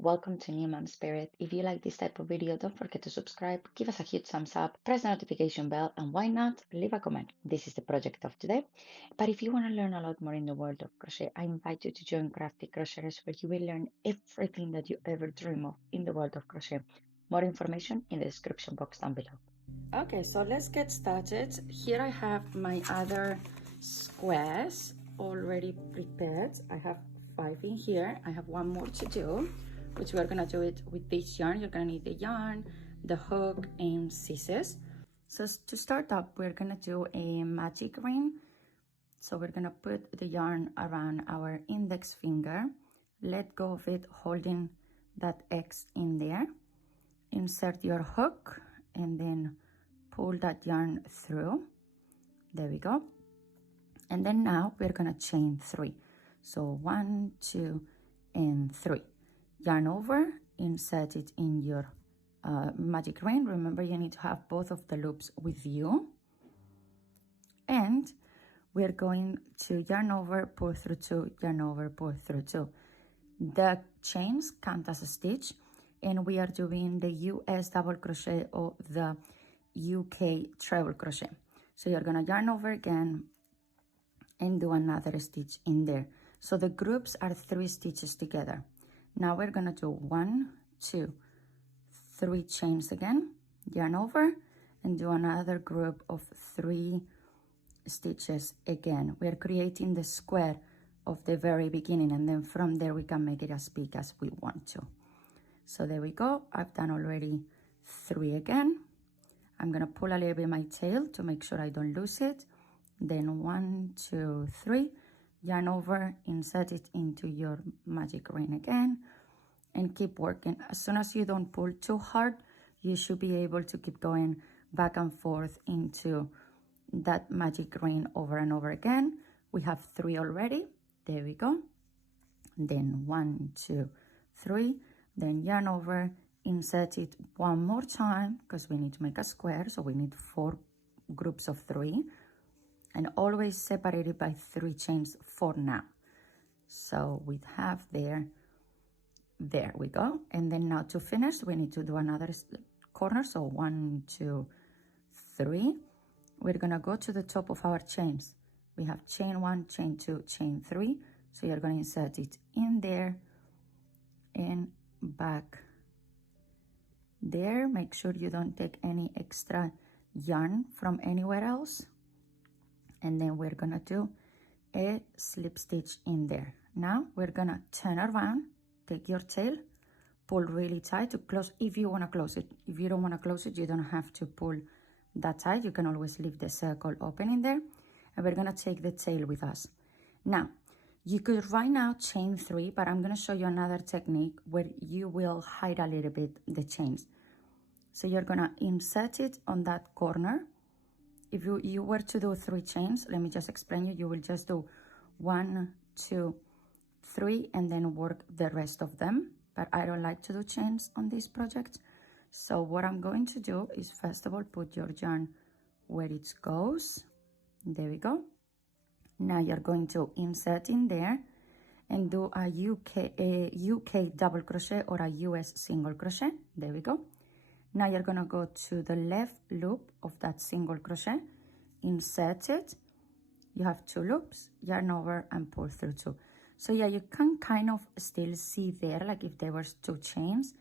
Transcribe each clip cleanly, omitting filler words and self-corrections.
Welcome to New Mom Spirit. If you like this type of video, don't forget to subscribe, give us a huge thumbs up, press the notification bell, and why not, leave a comment. This is the project of today. But if you want to learn a lot more in the world of crochet, I invite you to join Crafty Crocheters, where you will learn everything that you ever dream of in the world of crochet. More information in the description box down below. Okay, so let's get started. Here I have my other squares already prepared. I have 5 in here. I have one more to do, which we're gonna do it with this yarn. You're gonna need the yarn, the hook, and scissors. So to start up, we're gonna do a magic ring. So we're gonna put the yarn around our index finger, let go of it, holding that X in there. Insert your hook and then pull that yarn through. There we go. And then now we're gonna chain 3. So 1, 2, and 3. Yarn over, insert it in your magic ring. Remember, you need to have both of the loops with you. And we're going to yarn over, pull through 2, yarn over, pull through 2. The chains count as a stitch, and we are doing the US double crochet or the UK treble crochet. So you're gonna yarn over again and do another stitch in there. So the groups are 3 stitches together. Now we're gonna do 1, 2, 3 chains again, yarn over, and do another group of 3 stitches again. We're creating the square of the very beginning, and then from there we can make it as big as we want to. So there we go. I've done already 3 again. I'm gonna pull a little bit my tail to make sure I don't lose it. Then 1, 2, 3, yarn over, insert it into your magic ring again, and keep working. As soon as you don't pull too hard, you should be able to keep going back and forth into that magic ring over and over again. We have 3 already. There we go. Then 1, 2, 3, then yarn over, insert it one more time because we need to make a square, so we need 4 groups of 3, and always separate it by 3 chains for now. So we have there we go. And then now to finish, we need to do another corner. So 1, 2, 3. We're gonna go to the top of our chains. We have chain 1, chain 2, chain 3. So you're gonna insert it in there and back there. Make sure you don't take any extra yarn from anywhere else. And then we're gonna do a slip stitch in there. Now we're gonna turn around, take your tail, pull really tight to close if you wanna close it. If you don't wanna close it, you don't have to pull that tight. You can always leave the circle open in there. And we're gonna take the tail with us. Now, you could right now chain 3, but I'm gonna show you another technique where you will hide a little bit the chains. So you're gonna insert it on that corner. If you were to do 3 chains, let me just explain you. You will just do 1, 2, 3, and then work the rest of them. But I don't like to do chains on this project. So what I'm going to do is, first of all, put your yarn where it goes. There we go. Now you're going to insert in there and do a UK double crochet or a US single crochet. There we go. Now you're gonna go to the left loop of that single crochet, insert it. You have 2 loops, yarn over and pull through 2. So yeah, you can kind of still see there, like if there were 2 chains,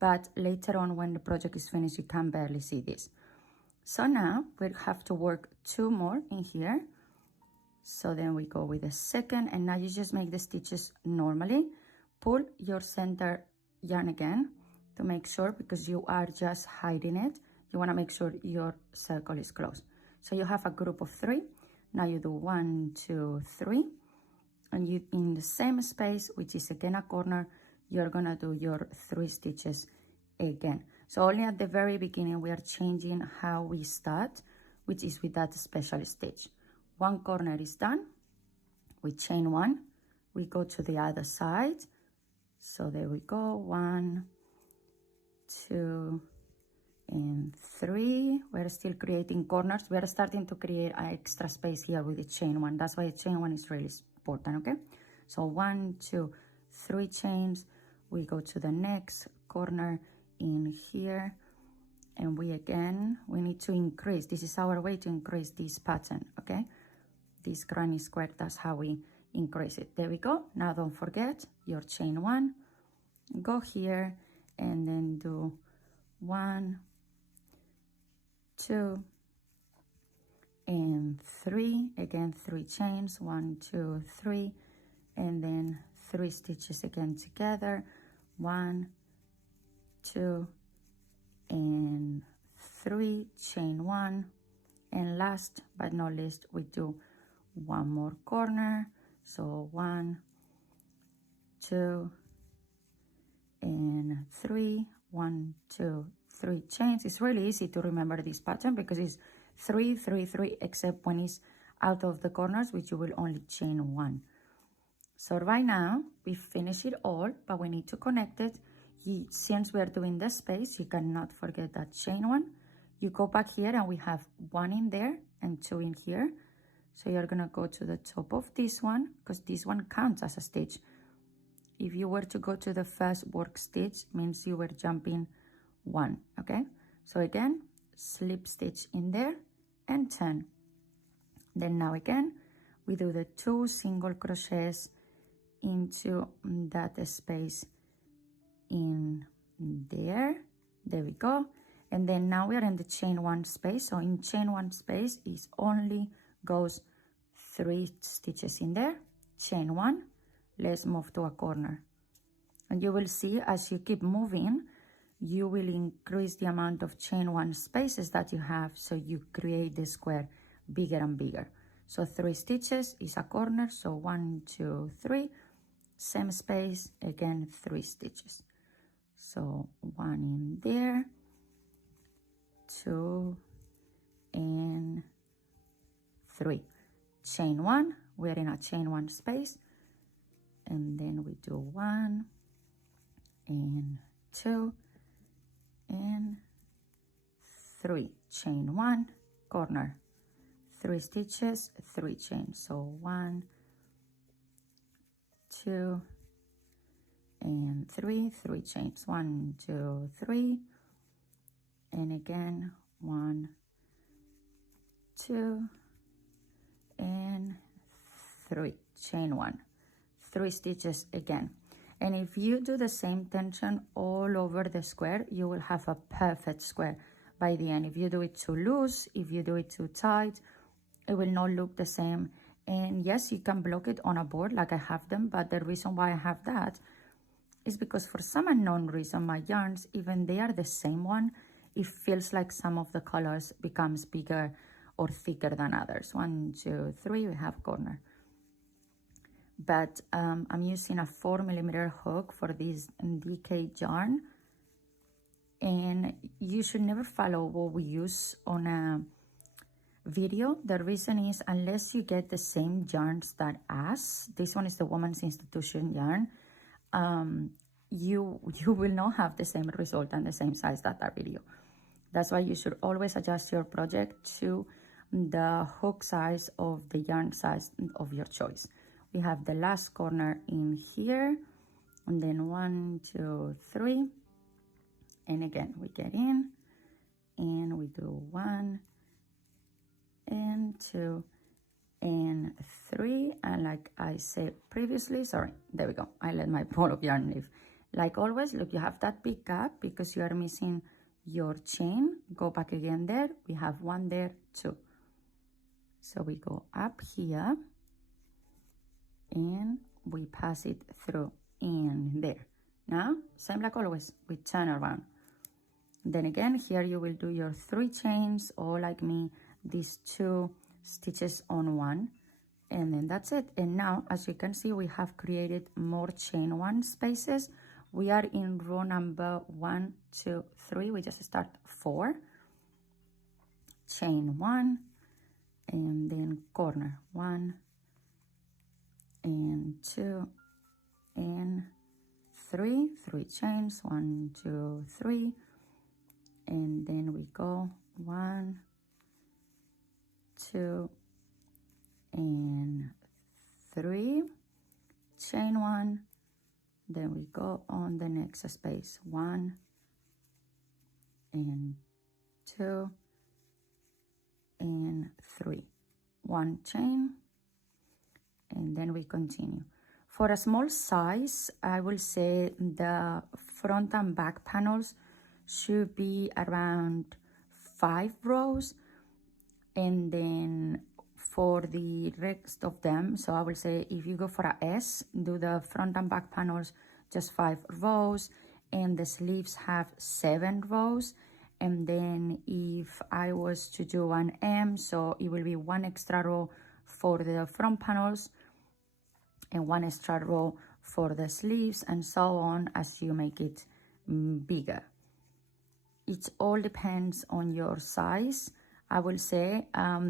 but later on when the project is finished, you can barely see this. So now we have to work 2 more in here. So then we go with the second, and now you just make the stitches normally. Pull your center yarn again to make sure, because you are just hiding it. You wanna make sure your circle is closed. So you have a group of 3. Now you do 1, 2, 3. And you, in the same space, which is again a corner, you're gonna do your 3 stitches again. So only at the very beginning, we are changing how we start, which is with that special stitch. One corner is done, we chain 1, we go to the other side. So there we go, 1, 2, and 3. We're still creating corners. We're starting to create an extra space here with the chain 1. That's why chain 1 is really important, okay? So 1, 2, 3 chains, we go to the next corner in here, and we need to increase. This is our way to increase this pattern, okay? This granny square, that's how we increase it. There we go. Now don't forget your chain 1, go here and then do 1, 2, and 3. Again, 3 chains, 1, 2, 3, and then 3 stitches again together, 1, 2, and 3, chain 1, and last but not least, we do one more corner. So 1, 2, and 3, 1, 2, 3 chains. It's really easy to remember this pattern because it's 3, 3, 3, except when it's out of the corners, which you will only chain 1. So right now we finish it all, but we need to connect it. Since we are doing the space, you cannot forget that chain 1. You go back here and we have 1 in there and 2 in here. So you're gonna go to the top of this one because this one counts as a stitch. If you were to go to the first work stitch, means you were jumping 1, okay? So again, slip stitch in there and turn. Then now again, we do the 2 single crochets into that space in there. There we go. And then now we are in the chain 1 space. So in chain 1 space is only goes 3 stitches in there, chain 1. Let's move to a corner. And you will see as you keep moving, you will increase the amount of chain 1 spaces that you have, so you create the square bigger and bigger. So 3 stitches is a corner, so 1, 2, 3, same space, again 3 stitches. So 1 in there, 2, and 3. Chain 1, we're in a chain 1 space, and then we do 1 and 2 and 3. Chain 1, corner, 3 stitches, 3 chains. So 1, 2, and 3, 3 chains. 1, 2, 3, and again 1, 2, and 3, chain 1, 3 stitches again. And if you do the same tension all over the square, you will have a perfect square by the end. If you do it too loose, if you do it too tight, it will not look the same. And yes, you can block it on a board like I have them, but the reason why I have that is because for some unknown reason, my yarns, even they are the same one, it feels like some of the colors becomes bigger or thicker than others. 1, 2, 3, we have corner. But I'm using a 4mm hook for this DK yarn, and you should never follow what we use on a video. The reason is, unless you get the same yarns that us, this one is the Women's Institution yarn, you will not have the same result and the same size that video. That's why you should always adjust your project to the hook size of the yarn size of your choice. We have the last corner in here, and then 1, 2, 3, and again we get in and we do 1 and 2 and 3, and like I said previously, sorry, there we go, I let my ball of yarn leave. Like always, look, you have that big gap because you are missing your chain. Go back again there, we have 1 there, 2. So we go up here and we pass it through in there. Now, same like always, we turn around. Then again, here you will do your 3 chains, or like me, these 2 stitches on 1, and then that's it. And now, as you can see, we have created more chain 1 spaces. We are in row number 1, 2, 3. We just start 4, chain 1, and then corner 1 and 2 and 3, 3 chains, 1, 2, 3, and then we go 1, 2, and 3, chain 1, Then we go on the next space, 1 and 2 and 3, 1 chain, and then we continue. For a small size, I will say the front and back panels should be around 5 rows, and then for the rest of them, so I will say if you go for a S, do the front and back panels just 5 rows, and the sleeves have 7 rows. And then if I was to do an M, so it will be 1 extra row for the front panels and 1 extra row for the sleeves, and so on as you make it bigger. It all depends on your size. I will say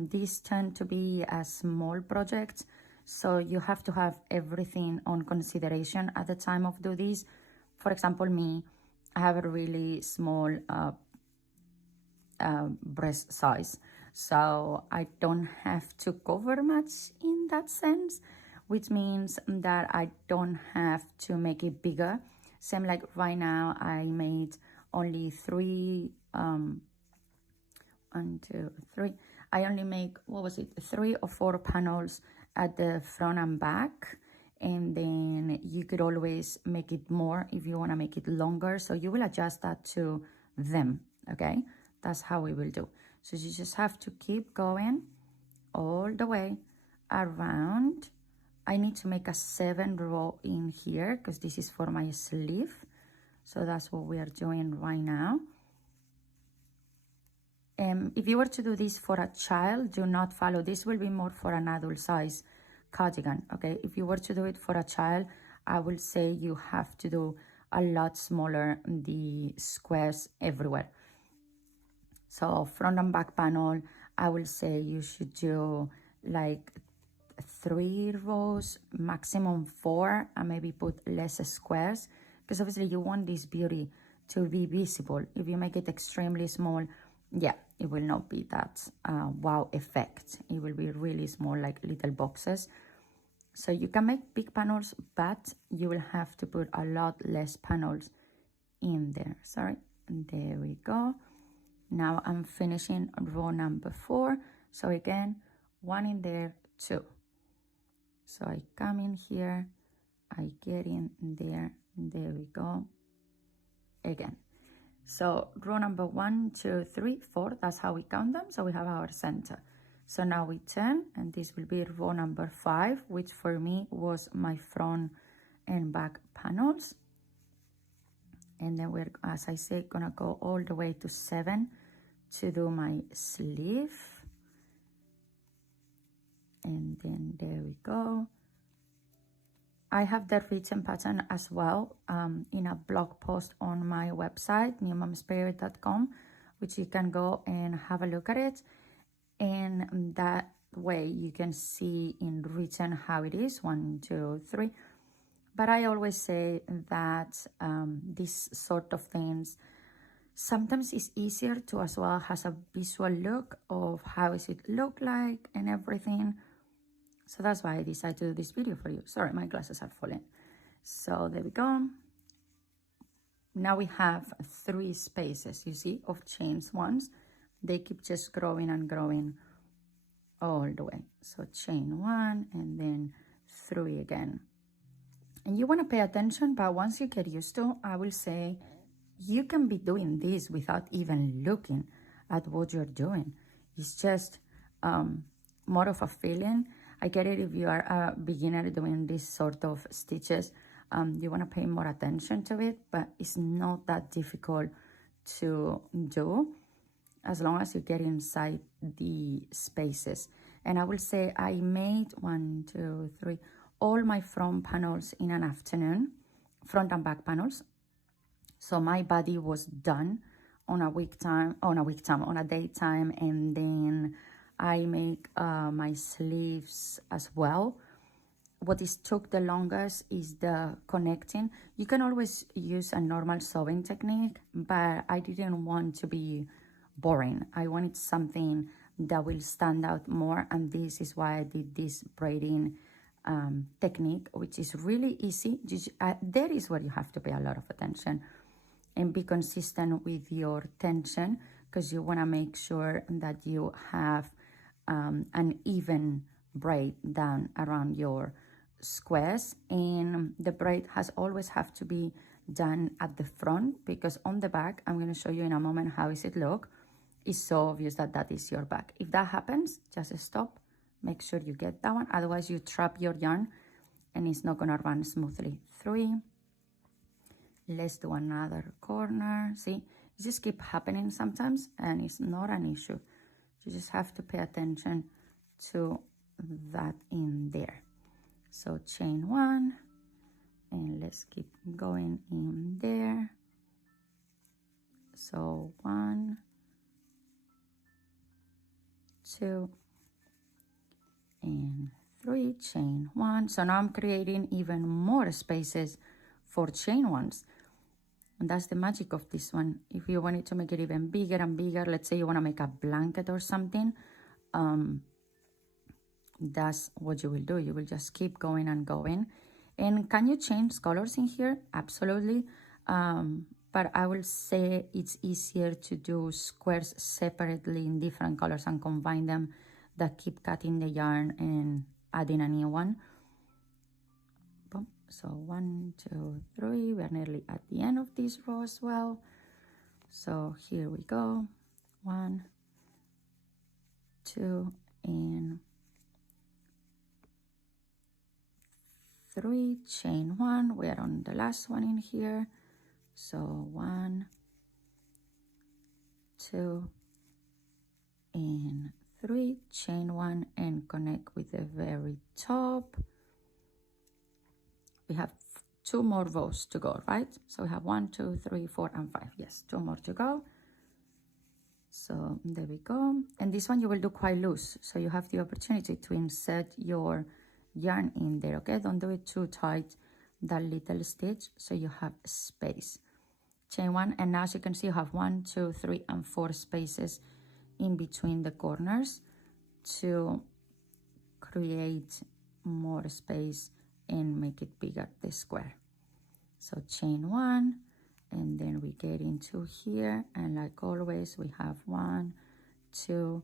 these tend to be a small project, so you have to have everything on consideration at the time of do this. For example, me, I have a really small breast size, so I don't have to cover much in that sense, which means that I don't have to make it bigger. Same like right now, I made only 3 1, 2, 3. I only make, what was it, 3 or 4 panels at the front and back, and then you could always make it more if you want to make it longer, so you will adjust that to them. Okay, that's how we will do. So you just have to keep going all the way around. I need to make a 7 row in here because this is for my sleeve, so that's what we are doing right now. If you were to do this for a child, do not follow. This will be more for an adult size cardigan, okay? If you were to do it for a child, I will say you have to do a lot smaller the squares everywhere. So front and back panel, I will say you should do like 3 rows, maximum 4, and maybe put less squares, because obviously you want this beauty to be visible. If you make it extremely small, yeah, it will not be that wow effect. It will be really small, like little boxes. So you can make big panels, but you will have to put a lot less panels in there. Sorry, and there we go. Now I'm finishing row number 4. So again, 1 in there, 2. So I come in here, I get in there, and there we go. Again. So row number 1, 2, 3, 4, that's how we count them. So we have our center. So now we turn, and this will be row number 5, which for me was my front and back panels. And then we're, as I say, gonna go all the way to 7 to do my sleeve. And then there we go. I have the written pattern as well in a blog post on my website, newmomspirit.com, which you can go and have a look at it. And that way you can see in written how it is, 1, 2, 3. But I always say that these sort of things, sometimes it's easier to as well has a visual look of how is it look like and everything. So that's why I decided to do this video for you. Sorry, my glasses are falling. So there we go. Now we have 3 spaces, you see, of chains ones. They keep just growing and growing all the way. So chain 1 and then 3 again. And you want to pay attention, but once you get used to, I will say, you can be doing this without even looking at what you're doing. It's just more of a feeling. I get it if you are a beginner doing this sort of stitches, you want to pay more attention to it, but it's not that difficult to do as long as you get inside the spaces. And I will say I made 1, 2, 3, all my front panels in an afternoon, front and back panels. So my body was done on a daytime, and then I make my sleeves as well. What is took the longest is the connecting. You can always use a normal sewing technique, but I didn't want to be boring. I wanted something that will stand out more, and this is why I did this braiding technique, which is really easy. There is where you have to pay a lot of attention and be consistent with your tension, because you want to make sure that you have an even braid down around your squares, and the braid has always have to be done at the front, because on the back, I'm going to show you in a moment how is it look. It's so obvious that that is your back. If that happens, just stop, make sure you get that one, otherwise you trap your yarn and it's not going to run smoothly. 3. Let's do another corner. See, it just keep happening sometimes and it's not an issue. You just have to pay attention to that in there. So chain 1, and let's keep going in there. So 1, 2, and 3, chain 1. So now I'm creating even more spaces for chain 1s. And that's the magic of this one. If you wanted to make it even bigger and bigger, let's say you want to make a blanket or something, that's what you will do. You will just keep going and going. And can you change colors in here? Absolutely. But I will say it's easier to do squares separately in different colors and combine them than keep cutting the yarn and adding a new one. Boom. So 1, 2, 3. We're nearly at the end of this row as well. So here we go. 1, 2, and 3, chain 1. We are on the last one in here. So 1, 2, and 3, chain 1, and connect with the very top. We have 2 more rows to go, right? So we have 1, 2, 3, 4, and 5. Yes, 2 more to go. So there we go. And this one you will do quite loose, so you have the opportunity to insert your yarn in there. Okay, don't do it too tight, that little stitch, so you have space. Chain 1, and now as you can see, you have 1, 2, 3, and 4 spaces in between the corners to create more space and make it bigger, the square. So chain 1, and then we get into here, and like always we have 1, 2,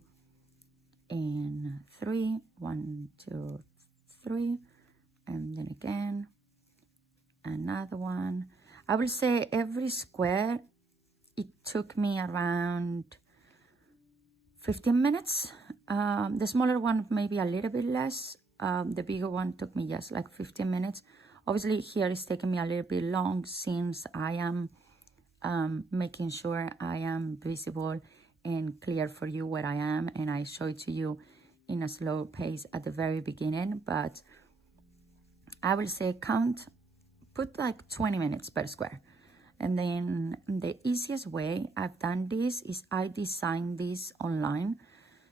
and 3. 1, 2, 3, and then again another one. I will say every square, it took me around 15 minutes. The smaller one maybe a little bit less. The bigger one took me just like 15 minutes. Obviously here it's taking me a little bit long, since I am making sure I am visible and clear for you where I am, and I show it to you in a slow pace at the very beginning. But I will say put like 20 minutes per square. And then the easiest way I've done this is I designed this online.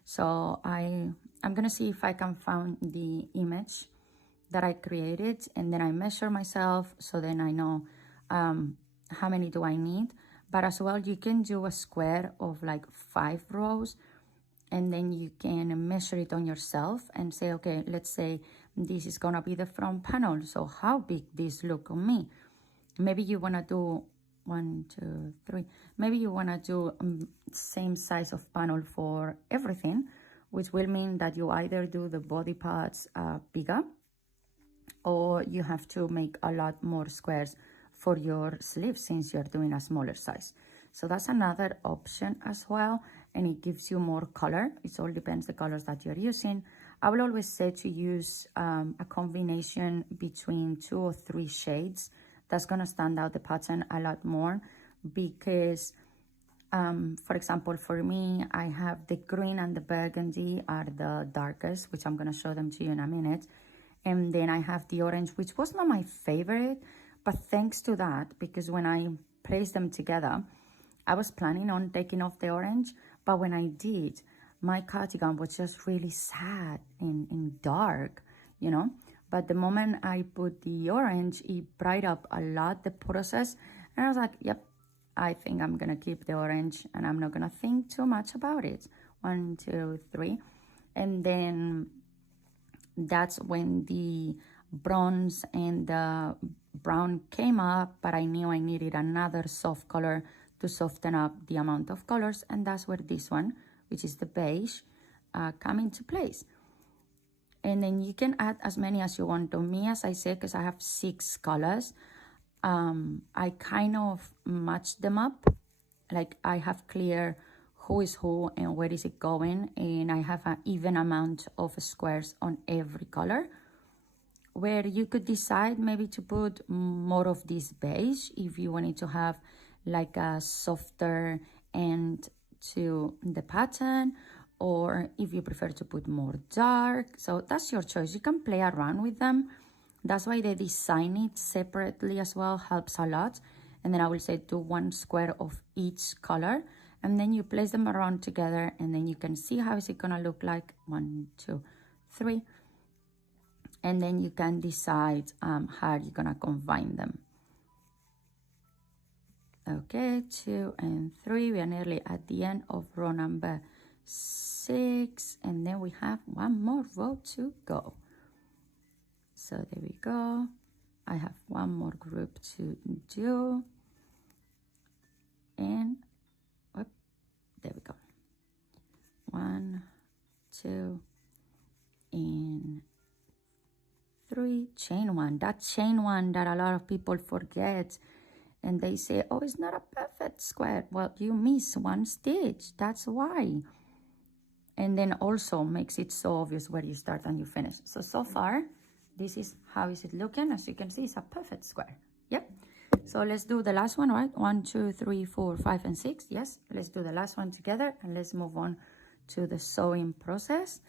So I'm gonna see if I can find the image that I created, and then I measure myself, so then I know how many do I need. But as well, you can do a square of like 5 rows, and then you can measure it on yourself and say, okay, let's say this is gonna be the front panel, so how big this look on me? Maybe you wanna do 1, 2, 3. Maybe you wanna do same size of panel for everything, which will mean that you either do the body parts bigger, or you have to make a lot more squares for your sleeves since you're doing a smaller size. So that's another option as well, and it gives you more color. It all depends the colors that you're using. I will always say to use a combination between 2 or 3 shades. That's gonna stand out the pattern a lot more, because for example, for me, I have the green and the burgundy are the darkest, which I'm gonna show them to you in a minute. And then I have the orange, which was not my favorite, but thanks to that, because when I placed them together, I was planning on taking off the orange, but when I did, my cardigan was just really sad and dark, you know. But the moment I put the orange, it brightened up a lot the process, and I was like, yep, I think I'm gonna keep the orange, and I'm not gonna think too much about it. 1, 2, 3, and then that's when the bronze and the brown came up, but I knew I needed another soft color to soften up the amount of colors, and that's where this one, which is the beige, come into place. And then you can add as many as you want. To me, as I said, because I have 6 colors, I kind of match them up. Like I have clear who is who and where is it going, and I have an even amount of squares on every color, where you could decide maybe to put more of this beige if you wanted to have like a softer end to the pattern, or if you prefer to put more dark. So that's your choice. You can play around with them. That's why they design it separately as well, helps a lot. And then I will say do 1 square of each color, and then you place them around together, and then you can see how is it gonna look like. 1, 2, 3. And then you can decide how you're gonna combine them. Okay, 2 and 3. We are nearly at the end of row number 6, and then we have 1 more row to go. So there we go. I have 1 more group to do, and whoop, there we go. 1, 2, and 3. Chain 1. That chain 1 that a lot of people forget, and they say, oh, it's not a perfect square. Well, you miss 1 stitch, that's why. And then also makes it so obvious where you start and you finish. So far, this is how is it looking. As you can see, it's a perfect square. Yep. So let's do the last one, right? 1, 2, 3, 4, 5, and 6. Yes, let's do the last one together, and let's move on to the sewing process.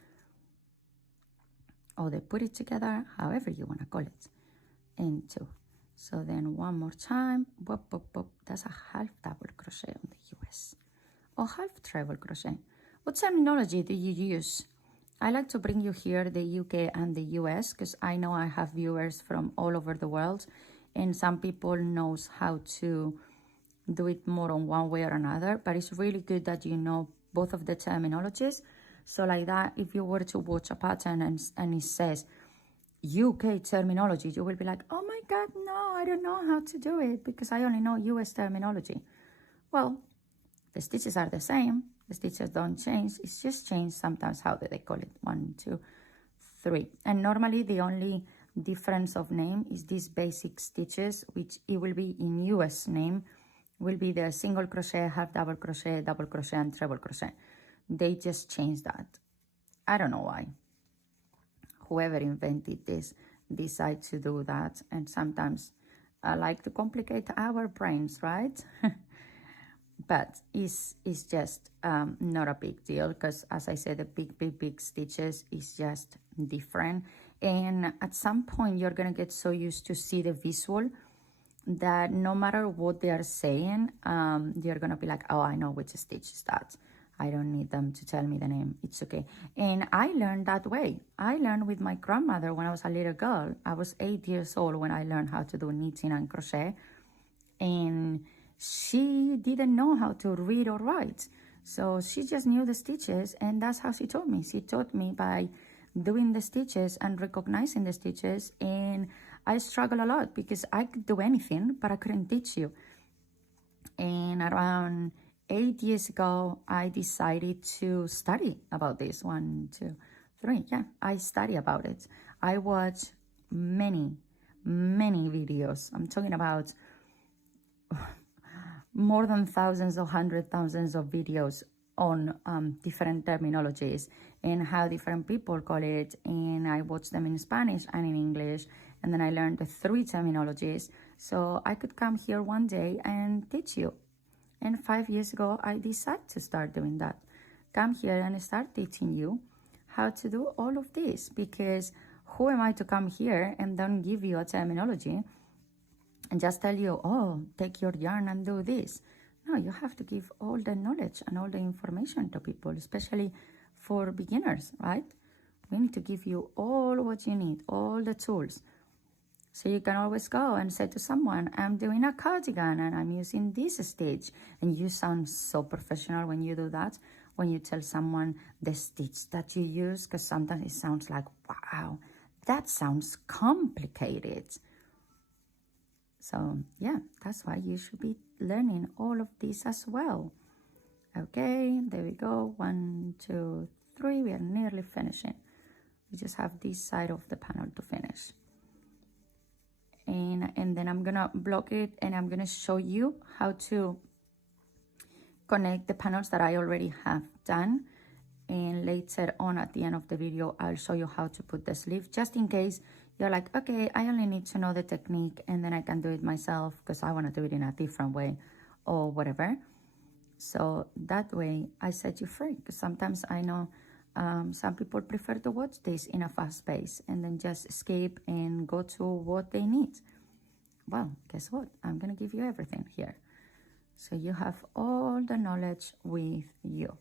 Or they put it together, however you want to call it. And 2. So then 1 more time. Boop, boop, boop. That's a half double crochet on the US. Or half treble crochet. What terminology do you use? I like to bring you here the UK and the US, because I know I have viewers from all over the world, and some people knows how to do it more on one way or another, but it's really good that you know both of the terminologies. So like that, if you were to watch a pattern and it says UK terminology, you will be like, oh my God, no, I don't know how to do it because I only know US terminology. Well, the stitches are the same. The stitches don't change. It's just changed sometimes how do they call it. 1, 2, 3. And normally the only difference of name is these basic stitches, which it will be in US name, will be the single crochet, half double crochet, and treble crochet. They just changed that. I don't know why. Whoever invented this decided to do that, and sometimes I like to complicate our brains, right? But it's just not a big deal, because as I said, the big stitches is just different. And at some point you're gonna get so used to see the visual that no matter what they are saying, you're gonna be like, oh, I know which stitch is that. I don't need them to tell me the name. It's okay. And I learned that way. I learned with my grandmother when I was a little girl. I was 8 years old when I learned how to do knitting and crochet. And she didn't know how to read or write. So she just knew the stitches, and that's how she taught me. She taught me by doing the stitches and recognizing the stitches. And I struggle a lot because I could do anything, but I couldn't teach you. And around 8 years ago, I decided to study about this. 1, 2, 3. Yeah, I study about it. I watch many videos. I'm talking about more than thousands or 100,000s of videos on different terminologies and how different people call it. And I watch them in Spanish and in English. And then I learned the 3 terminologies. So I could come here one day and teach you. And 5 years ago, I decided to start doing that. Come here and start teaching you how to do all of this, because who am I to come here and then give you a terminology and just tell you, oh, take your yarn and do this. No, you have to give all the knowledge and all the information to people, especially for beginners, right? We need to give you all what you need, all the tools. So you can always go and say to someone, I'm doing a cardigan and I'm using this stitch. And you sound so professional when you do that. when you tell someone the stitch that you use, because sometimes it sounds like, wow, that sounds complicated. So yeah, that's why you should be learning all of this as well. Okay, there we go. 1, 2, 3. We are nearly finishing. We just have this side of the panel to finish. And then I'm gonna block it, and I'm gonna show you how to connect the panels that I already have done. And later on at the end of the video, I'll show you how to put the sleeve, just in case you're like, okay, I only need to know the technique and then I can do it myself because I want to do it in a different way or whatever. So that way I set you free, because sometimes I know some people prefer to watch this in a fast pace and then just escape and go to what they need. Well, guess what? I'm going to give you everything here. So you have all the knowledge with you.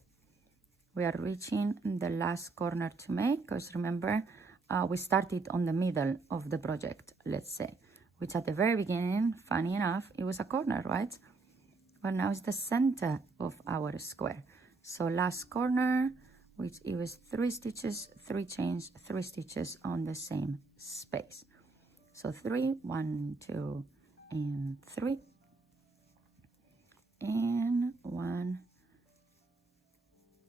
We are reaching the last corner to make, because remember, we started on the middle of the project, let's say, which at the very beginning, funny enough, it was a corner, right? But now it's the center of our square. So last corner, which it was 3 stitches, 3 chains, 3 stitches on the same space. So 3, 1, 2, and 3, and 1,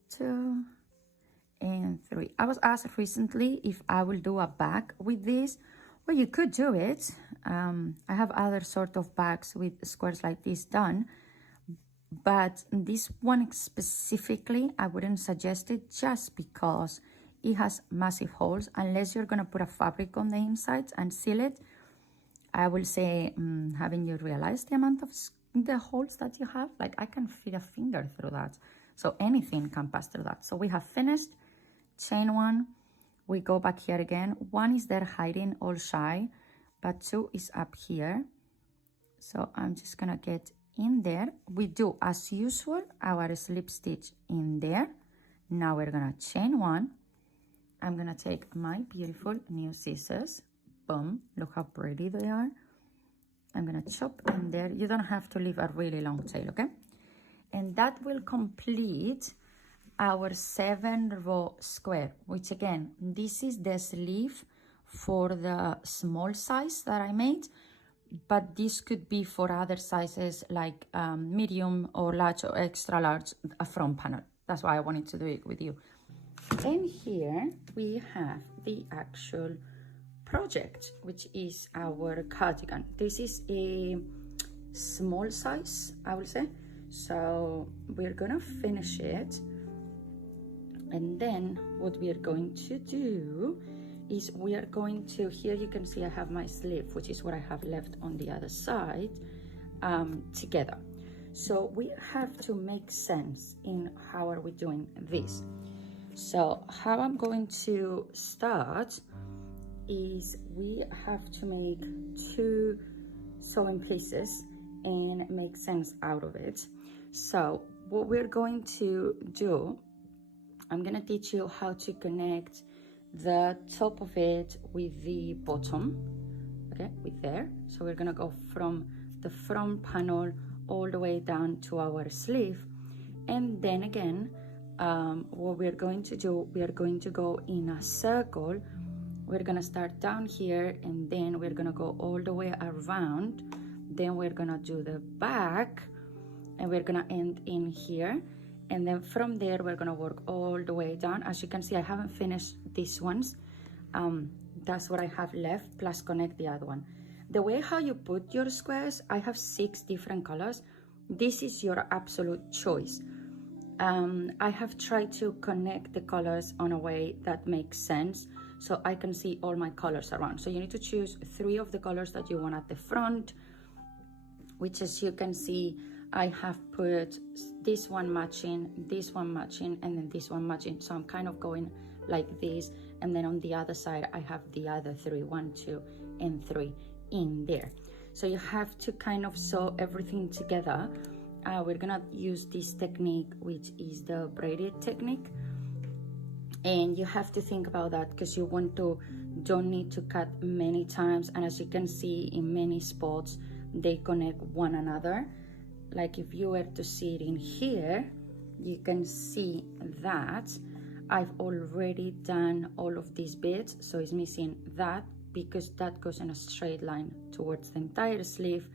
2, and 3. I was asked recently if I will do a bag with this. Well, you could do it. I have other sort of bags with squares like this done, but this one specifically, I wouldn't suggest it, just because it has massive holes. Unless you're gonna put a fabric on the inside and seal it, I will say, haven't you realized the amount of the holes that you have? Like, I can fit a finger through that. So anything can pass through that. So we have finished chain 1. We go back here again. 1 is there hiding all shy, but 2 is up here. So I'm just gonna get in there. We do, as usual, our slip stitch in there. Now we're gonna chain 1. I'm gonna take my beautiful new scissors. Boom, look how pretty they are. I'm gonna chop in there. You don't have to leave a really long tail, okay? And that will complete our 7-row square, which again, this is the sleeve for the small size that I made, but this could be for other sizes like medium or large or extra large, a front panel. That's why I wanted to do it with you. And here we have the actual project, which is our cardigan. This is a small size, I will say. So we're gonna finish it, and then what we are going to do is we are going to, here you can see I have my sleeve, which is what I have left on the other side, together. So we have to make sense in how are we doing this. So how I'm going to start is we have to make 2 sewing pieces and make sense out of it. So what we're going to do, I'm gonna teach you how to connect the top of it with the bottom, okay, with there. So we're gonna go from the front panel all the way down to our sleeve. And then again, what we're going to do, we are going to go in a circle. We're gonna start down here, and then we're gonna go all the way around. Then we're gonna do the back, and we're gonna end in here. And then from there, we're gonna work all the way down. As you can see, I haven't finished these ones. That's what I have left, plus connect the other one. The way how you put your squares, I have 6 different colors. This is your absolute choice. I have tried to connect the colors on a way that makes sense, so I can see all my colors around. So you need to choose 3 of the colors that you want at the front, which, as you can see, I have put this one matching, this one matching, and then this one matching. So I'm kind of going like this, and then on the other side I have the other 3, 1, 2, and 3 in there. So you have to kind of sew everything together. We're gonna use this technique, which is the braided technique, and you have to think about that because you don't need to cut many times. And as you can see, in many spots they connect one another. Like if you were to see it in here, you can see that I've already done all of these bits, so it's missing that because that goes in a straight line towards the entire sleeve,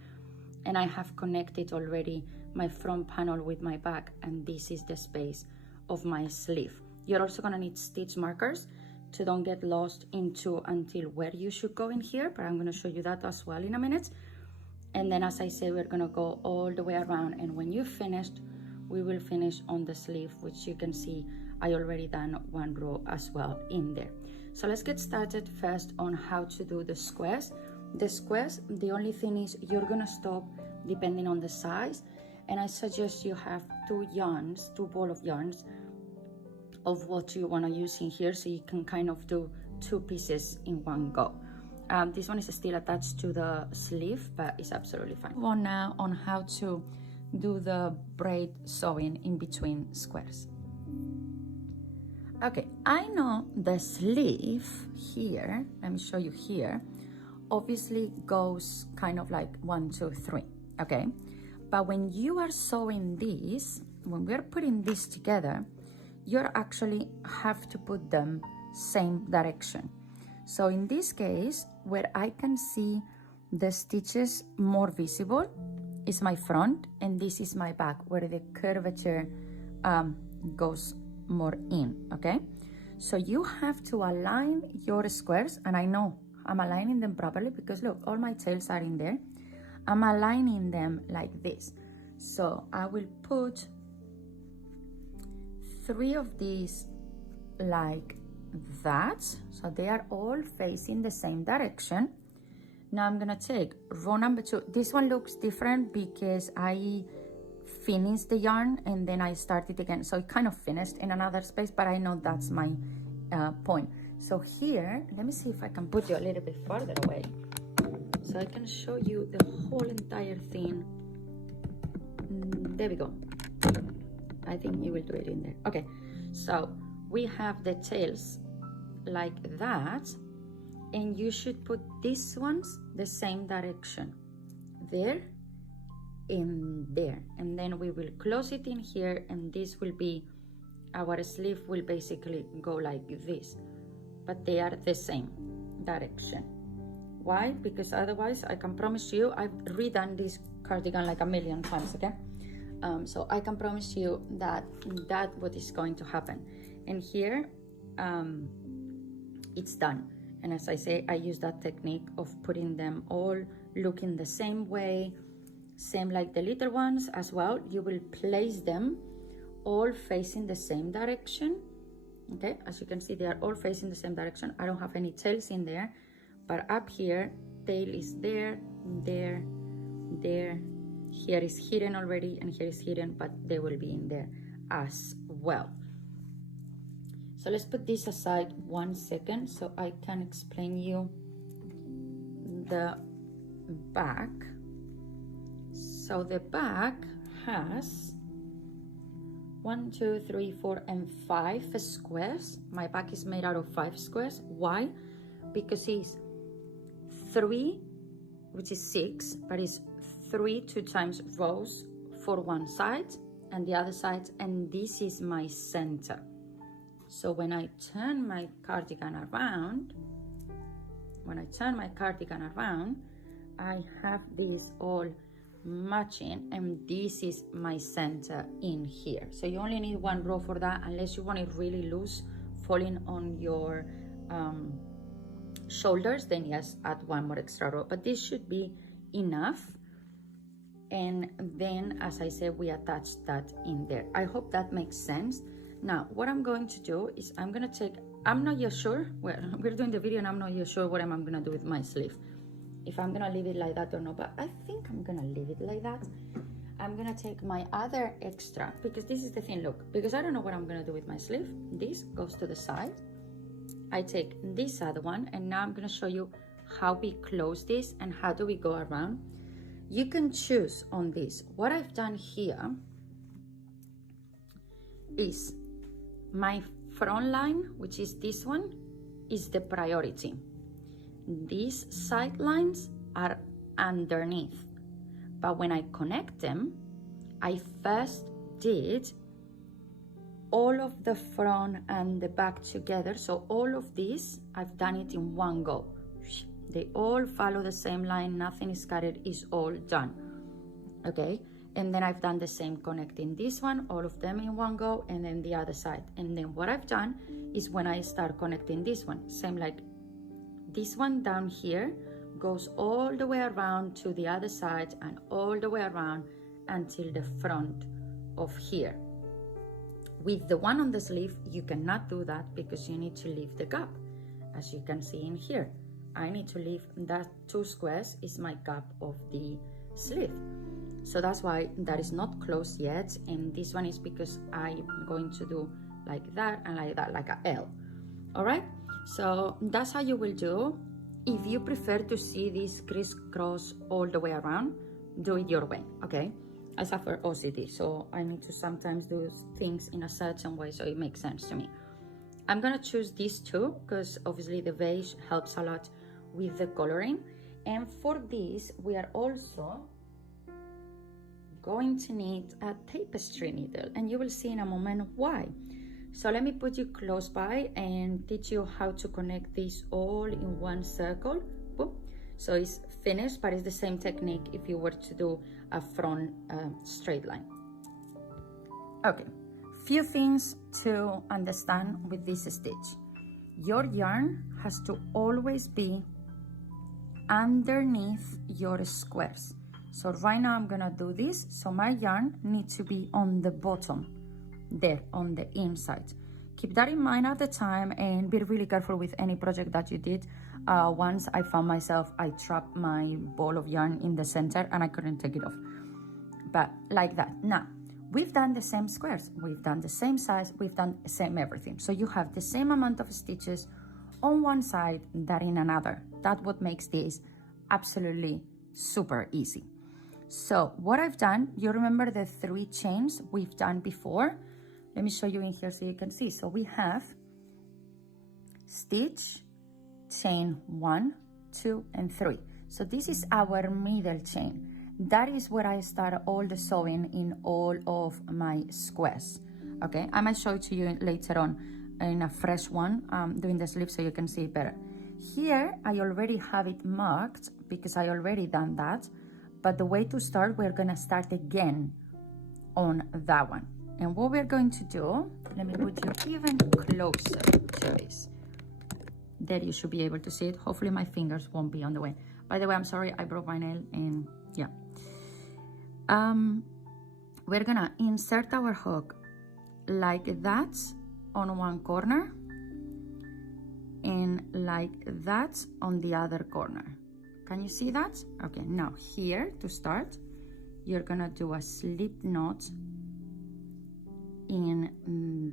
and I have connected already my front panel with my back, and this is the space of my sleeve. You're also gonna need stitch markers to don't get lost into until where you should go in here, but I'm gonna show you that as well in a minute. And then as I say, we're gonna go all the way around, and when you're finished, we will finish on the sleeve, which you can see I already done one row as well in there. So let's get started first on how to do the squares. The squares, the only thing is you're gonna stop depending on the size, and I suggest you have two ball of yarns of what you want to use in here, so you can kind of do two pieces in one go. This one is still attached to the sleeve, but it's absolutely fine. Move on now on how to do the braid sewing in between squares. Okay, I know the sleeve here, let me show you here, obviously goes kind of like 1, 2, 3, okay? But when you are sewing this, when we're putting this together, you actually have to put them same direction. So in this case, where I can see the stitches more visible is my front, and this is my back, where the curvature goes more in, okay? So you have to align your squares, and I know I'm aligning them properly because look, all my tails are in there. I'm aligning them like this. So I will put 3 of these like that, so they are all facing the same direction. Now I'm gonna take row number 2. This one looks different because I finished the yarn and then I started again, so it kind of finished in another space, but I know that's my point. So here, let me see if I can put you a little bit further away so I can show you the whole entire thing. There we go. I think you will do it in there. Okay, so we have the tails like that, and you should put these ones the same direction, there and there, and then we will close it in here, and this will be our sleeve will basically go like this, but they are the same direction. Why? Because otherwise I can promise you, I've redone this cardigan like a million times, okay? So I can promise you that that's what is going to happen. And here it's done, and as I say, I use that technique of putting them all looking the same way, same like the little ones as well. You will place them all facing the same direction, okay? As you can see, they are all facing the same direction. I don't have any tails in there, but up here tail is there, there, there. Here is hidden already, and here is hidden, but they will be in there as well. So let's put this aside 1 second so I can explain you the back. So the back has 1, 2, 3, 4, and 5 squares. My back is made out of 5 squares. Why? Because it's 3, which is 6, but it's 3 2 times rows for one side and the other side, and this is my center. So when I turn my cardigan around, I have these all matching, and this is my center in here. So you only need 1 row for that, unless you want it really loose falling on your shoulders, then yes, add 1 more extra row, but this should be enough. And then, as I said, we attach that in there. I hope that makes sense. Now, what I'm going to do is I'm gonna take, I'm not yet sure, well, we're doing the video and I'm not yet sure what I'm gonna do with my sleeve. If I'm gonna leave it like that or not, but I think I'm gonna leave it like that. I'm gonna take my other extra, because this is the thing, look, because I don't know what I'm gonna do with my sleeve. This goes to the side. I take this other one, and now I'm gonna show you how we close this and how do we go around. You can choose on this. What I've done here is my front line, which is this one, is the priority. These side lines are underneath, but when I connect them, I first did all of the front and the back together. So all of these, I've done it in one go. They all follow the same line, nothing is cut, is all done. Okay, and then I've done the same connecting this one, all of them in one go, and then the other side. And then what I've done is when I start connecting this one, same like this one down here, goes all the way around to the other side and all the way around until the front of here. With the one on the sleeve, you cannot do that because you need to leave the gap. As you can see in here, I need to leave that 2 squares is my gap of the sleeve. So that's why that is not closed yet. And this one is because I'm going to do like that and like that, like a L. All right, so that's how you will do. If you prefer to see this crisscross all the way around, do it your way, okay? I suffer OCD, so I need to sometimes do things in a certain way so it makes sense to me. I'm gonna choose these two because obviously the beige helps a lot with the coloring. And for this, we are also going to need a tapestry needle, and you will see in a moment why. So let me put you close by and teach you how to connect this all in one circle. Boom. So it's finished, but it's the same technique if you were to do a front straight line. Okay, few things to understand with this stitch. Your yarn has to always be underneath your squares. So right now I'm gonna do this, so my yarn needs to be on the bottom, there on the inside. Keep that in mind at the time and be really careful with any project that you did. Once I found myself, I trapped my ball of yarn in the center and I couldn't take it off. But like that. Now, we've done the same squares, we've done the same size, we've done the same everything. So you have the same amount of stitches on one side that in another. That's what makes this absolutely super easy. So what I've done, you remember the 3 chains we've done before? Let me show you in here so you can see. So we have stitch, chain 1, 2, and 3. So this is our middle chain. That is where I start all the sewing in all of my squares. Okay, I might show it to you later on in a fresh one, doing the sleeve so you can see it better. Here, I already have it marked because I already done that. But the way to start, we're gonna start again on that one. And what we're going to do, let me put you even closer to this. There you should be able to see it. Hopefully my fingers won't be on the way. By the way, I'm sorry, I broke my nail and yeah. We're gonna insert our hook like that on one corner and like that on the other corner. Can you see that? Okay, now here to start, you're gonna do a slip knot in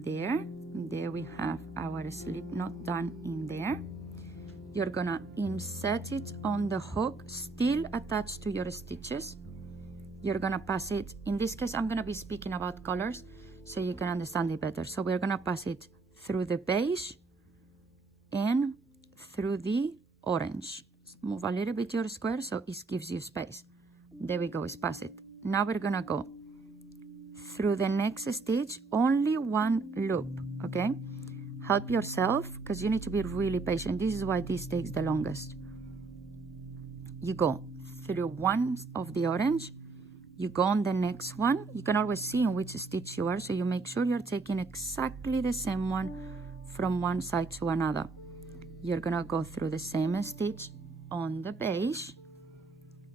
there. There we have our slip knot done in there. You're gonna insert it on the hook, still attached to your stitches. You're gonna pass it, in this case, I'm gonna be speaking about colors so you can understand it better. So we're gonna pass it through the beige and through the orange. Move a little bit your square so it gives you space. There we go, it's past it. Now we're gonna go through the next stitch, only one loop, okay? Help yourself because you need to be really patient. This is why this takes the longest. You go through one of the orange, you go on the next one. You can always see in which stitch you are, so you make sure you're taking exactly the same one from one side to another. You're gonna go through the same stitch on the beige.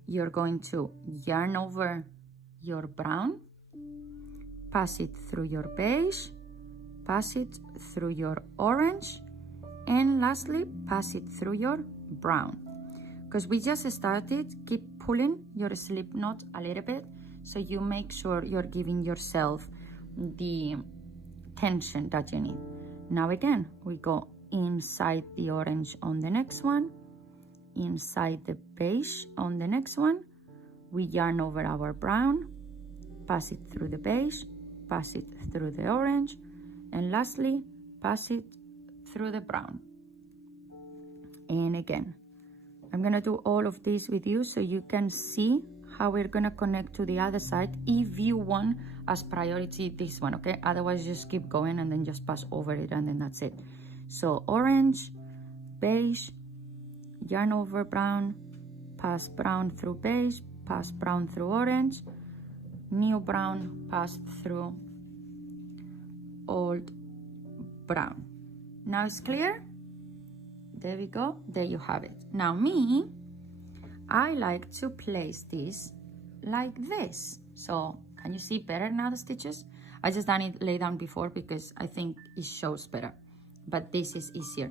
You're going to yarn over your brown, pass it through your beige, pass it through your orange, and lastly pass it through your brown. Because we just started, keep pulling your slip knot a little bit so you make sure you're giving yourself the tension that you need. Now again, we go inside the orange on the next one, inside the beige on the next one, we yarn over our brown, pass it through the beige, pass it through the orange, and lastly pass it through the brown. And again, I'm gonna do all of this with you so you can see how we're gonna connect to the other side if you want as priority this one, okay? Otherwise, just keep going and then just pass over it and then that's it. So orange, beige, yarn over brown, pass brown through beige, pass brown through orange, new brown, pass through old brown. Now it's clear? There we go, there you have it. Now me, I like to place this like this. So can you see better now the stitches? I just done it lay down before because I think it shows better, but this is easier.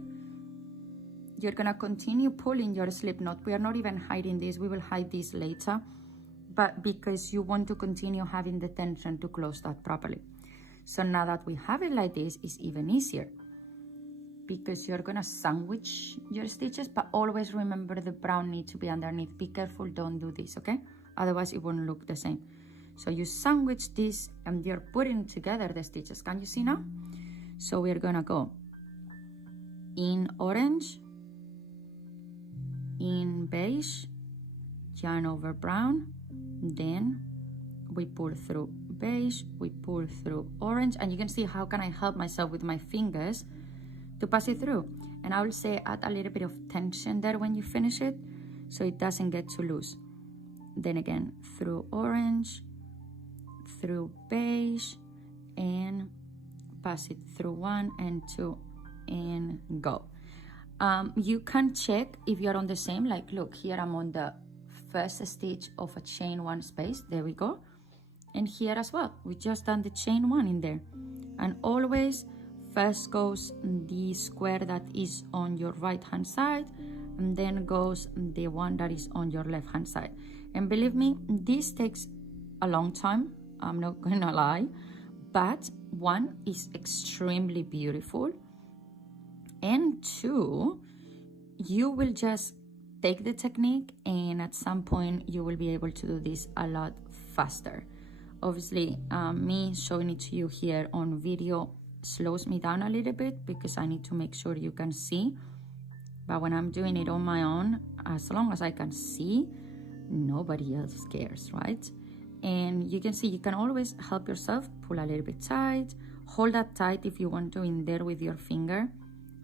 You're gonna continue pulling your slip knot. We are not even hiding this, we will hide this later, but because you want to continue having the tension to close that properly. So now that we have it like this, it's even easier because you're gonna sandwich your stitches, but always remember the brown needs to be underneath. Be careful, don't do this, okay? Otherwise it won't look the same. So you sandwich this and you're putting together the stitches. Can you see now? So we're gonna go in orange, in beige, yarn over brown, then we pull through beige, we pull through orange, and you can see how can I help myself with my fingers to pass it through. And I will say add a little bit of tension there when you finish it so it doesn't get too loose. Then again through orange, through beige, and pass it through 1 and 2 and go. You can check if you're on the same, like look here I'm on the first stitch of a chain 1 space, there we go. And here as well, we just done the chain 1 in there. And always first goes the square that is on your right hand side, and then goes the one that is on your left hand side. And believe me, this takes a long time, I'm not gonna lie, but 1 is extremely beautiful, and 2, you will just take the technique and at some point you will be able to do this a lot faster. Obviously, me showing it to you here on video slows me down a little bit because I need to make sure you can see. But when I'm doing it on my own, as long as I can see, nobody else cares, right? And you can see, you can always help yourself, pull a little bit tight, hold that tight if you want to in there with your finger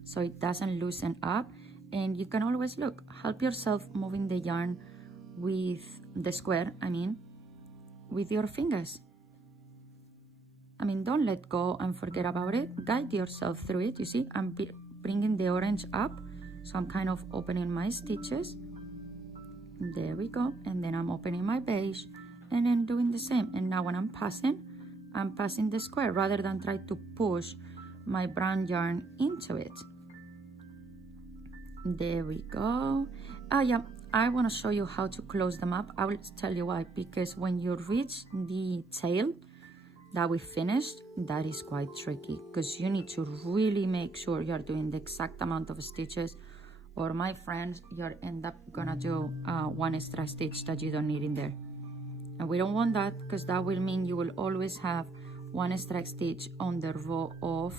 so it doesn't loosen up. And you can always look, help yourself moving the yarn with the square, with your fingers. Don't let go and forget about it. Guide yourself through it. You see, I'm bringing the orange up, so I'm kind of opening my stitches. There we go. And then I'm opening my beige and then doing the same. And now when I'm passing the square rather than try to push my brown yarn into it. There we go. Yeah, I want to show you how to close them up. I will tell you why, because when you reach the tail that we finished, that is quite tricky because you need to really make sure you're doing the exact amount of stitches, or my friends, you'll end up gonna do 1 extra stitch that you don't need in there. And we don't want that because that will mean you will always have 1 extra stitch on the row of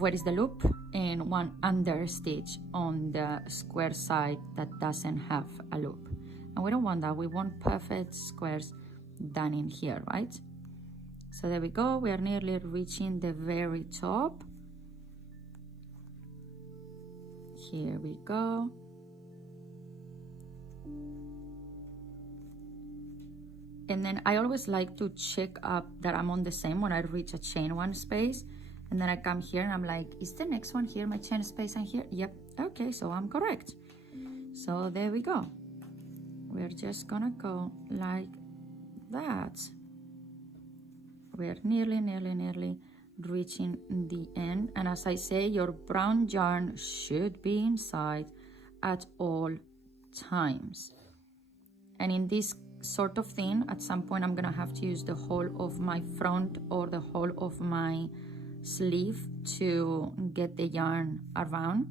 where is the loop, and 1 under stitch on the square side that doesn't have a loop. And we don't want that. We want perfect squares done in here, right? So there we go. We are nearly reaching the very top. Here we go. And then I always like to check up that I'm on the same when I reach a chain 1 space. And then I come here and I'm like, is the next one here, my chain space and here? Yep, okay, so I'm correct. So there we go. We're just gonna go like that. We're nearly reaching the end. And as I say, your brown yarn should be inside at all times. And in this sort of thing, at some point I'm gonna have to use the whole of my front or the whole of my sleeve to get the yarn around.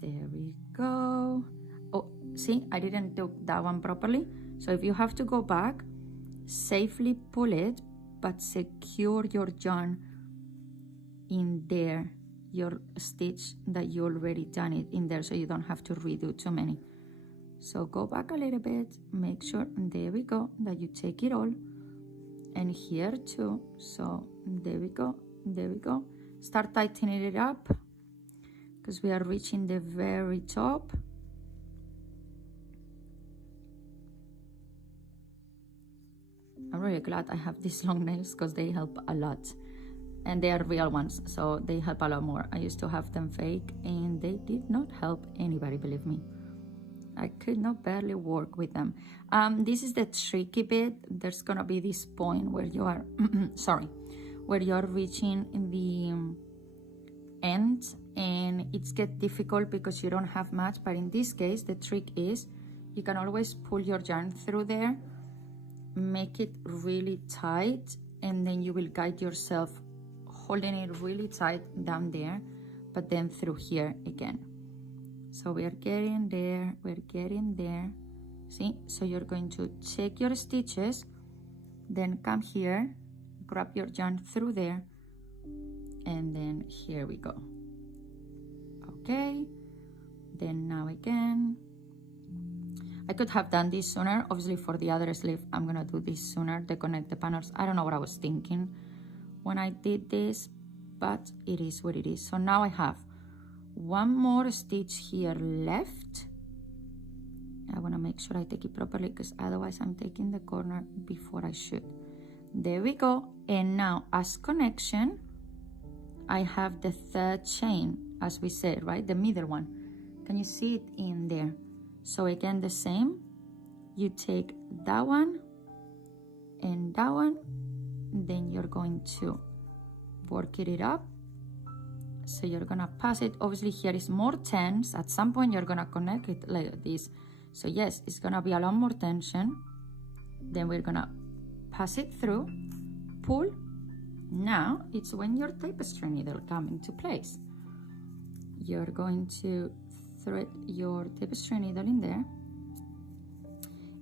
There we go. Oh, see, I didn't do that one properly. So if you have to go back, safely pull it, but secure your yarn in there your stitch that you already done it in there, so you don't have to redo too many. So go back a little bit, make sure, there we go, that you take it all, and here too. So there we go, there we go. Start tightening it up because we are reaching the very top. I'm really glad I have these long nails because they help a lot, and they are real ones, so they help a lot more. I used to have them fake and they did not help anybody, believe me. I could not barely work with them. This is the tricky bit. There's gonna be this point where you are sorry, where you are reaching the end, and it's get difficult because you don't have much. But in this case, the trick is you can always pull your yarn through there, make it really tight, and then you will guide yourself holding it really tight down there, but then through here again. So we're getting there, we're getting there. See, so you're going to check your stitches, then come here, grab your yarn through there, and then here we go. Okay, then now again. I could have done this sooner. Obviously for the other sleeve, I'm gonna do this sooner, to connect the panels. I don't know what I was thinking when I did this, but it is what it is. So now I have one more stitch here left. I want to make sure I take it properly because otherwise I'm taking the corner before I should. There we go. And now as connection, I have the third chain, as we said, right? The middle one. Can you see it in there? So again, the same. You take that one and that one, then you're going to work it up. So you're gonna pass it. Obviously here is more tense. At some point you're gonna connect it like this. So yes, it's gonna be a lot more tension. Then we're gonna pass it through, pull. Now it's when your tapestry needle comes into place. You're going to thread your tapestry needle in there.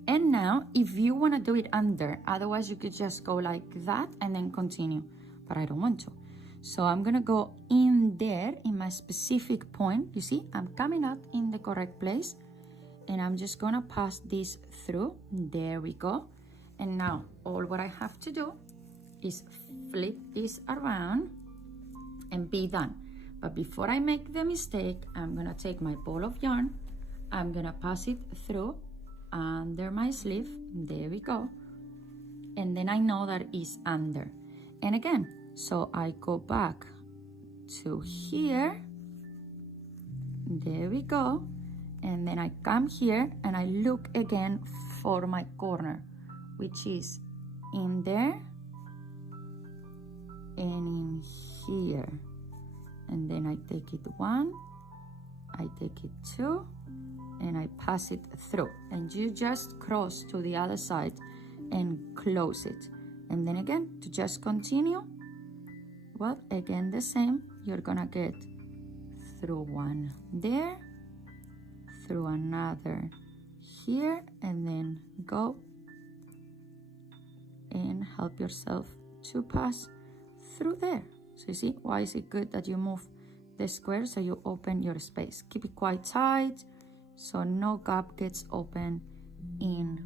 And now if you wanna do it under, otherwise you could just go like that and then continue, but I don't want to. So I'm gonna go in there in my specific point. You see, I'm coming out in the correct place, and I'm just gonna pass this through. There we go. And now all what I have to do is flip this around and be done. But before I make the mistake, I'm gonna take my ball of yarn, I'm gonna pass it through under my sleeve. There we go. And then I know that it's under. And again, so I go back to here, there we go, and then I come here and I look again for my corner, which is in there and in here, and then I take it one, I take it two, and I pass it through, and you just cross to the other side and close it. And then again, to just continue, well, again the same, you're gonna get through one there, through another here, and then go and help yourself to pass through there. So you see, why is it good that you move the square so you open your space? Keep it quite tight so no gap gets open in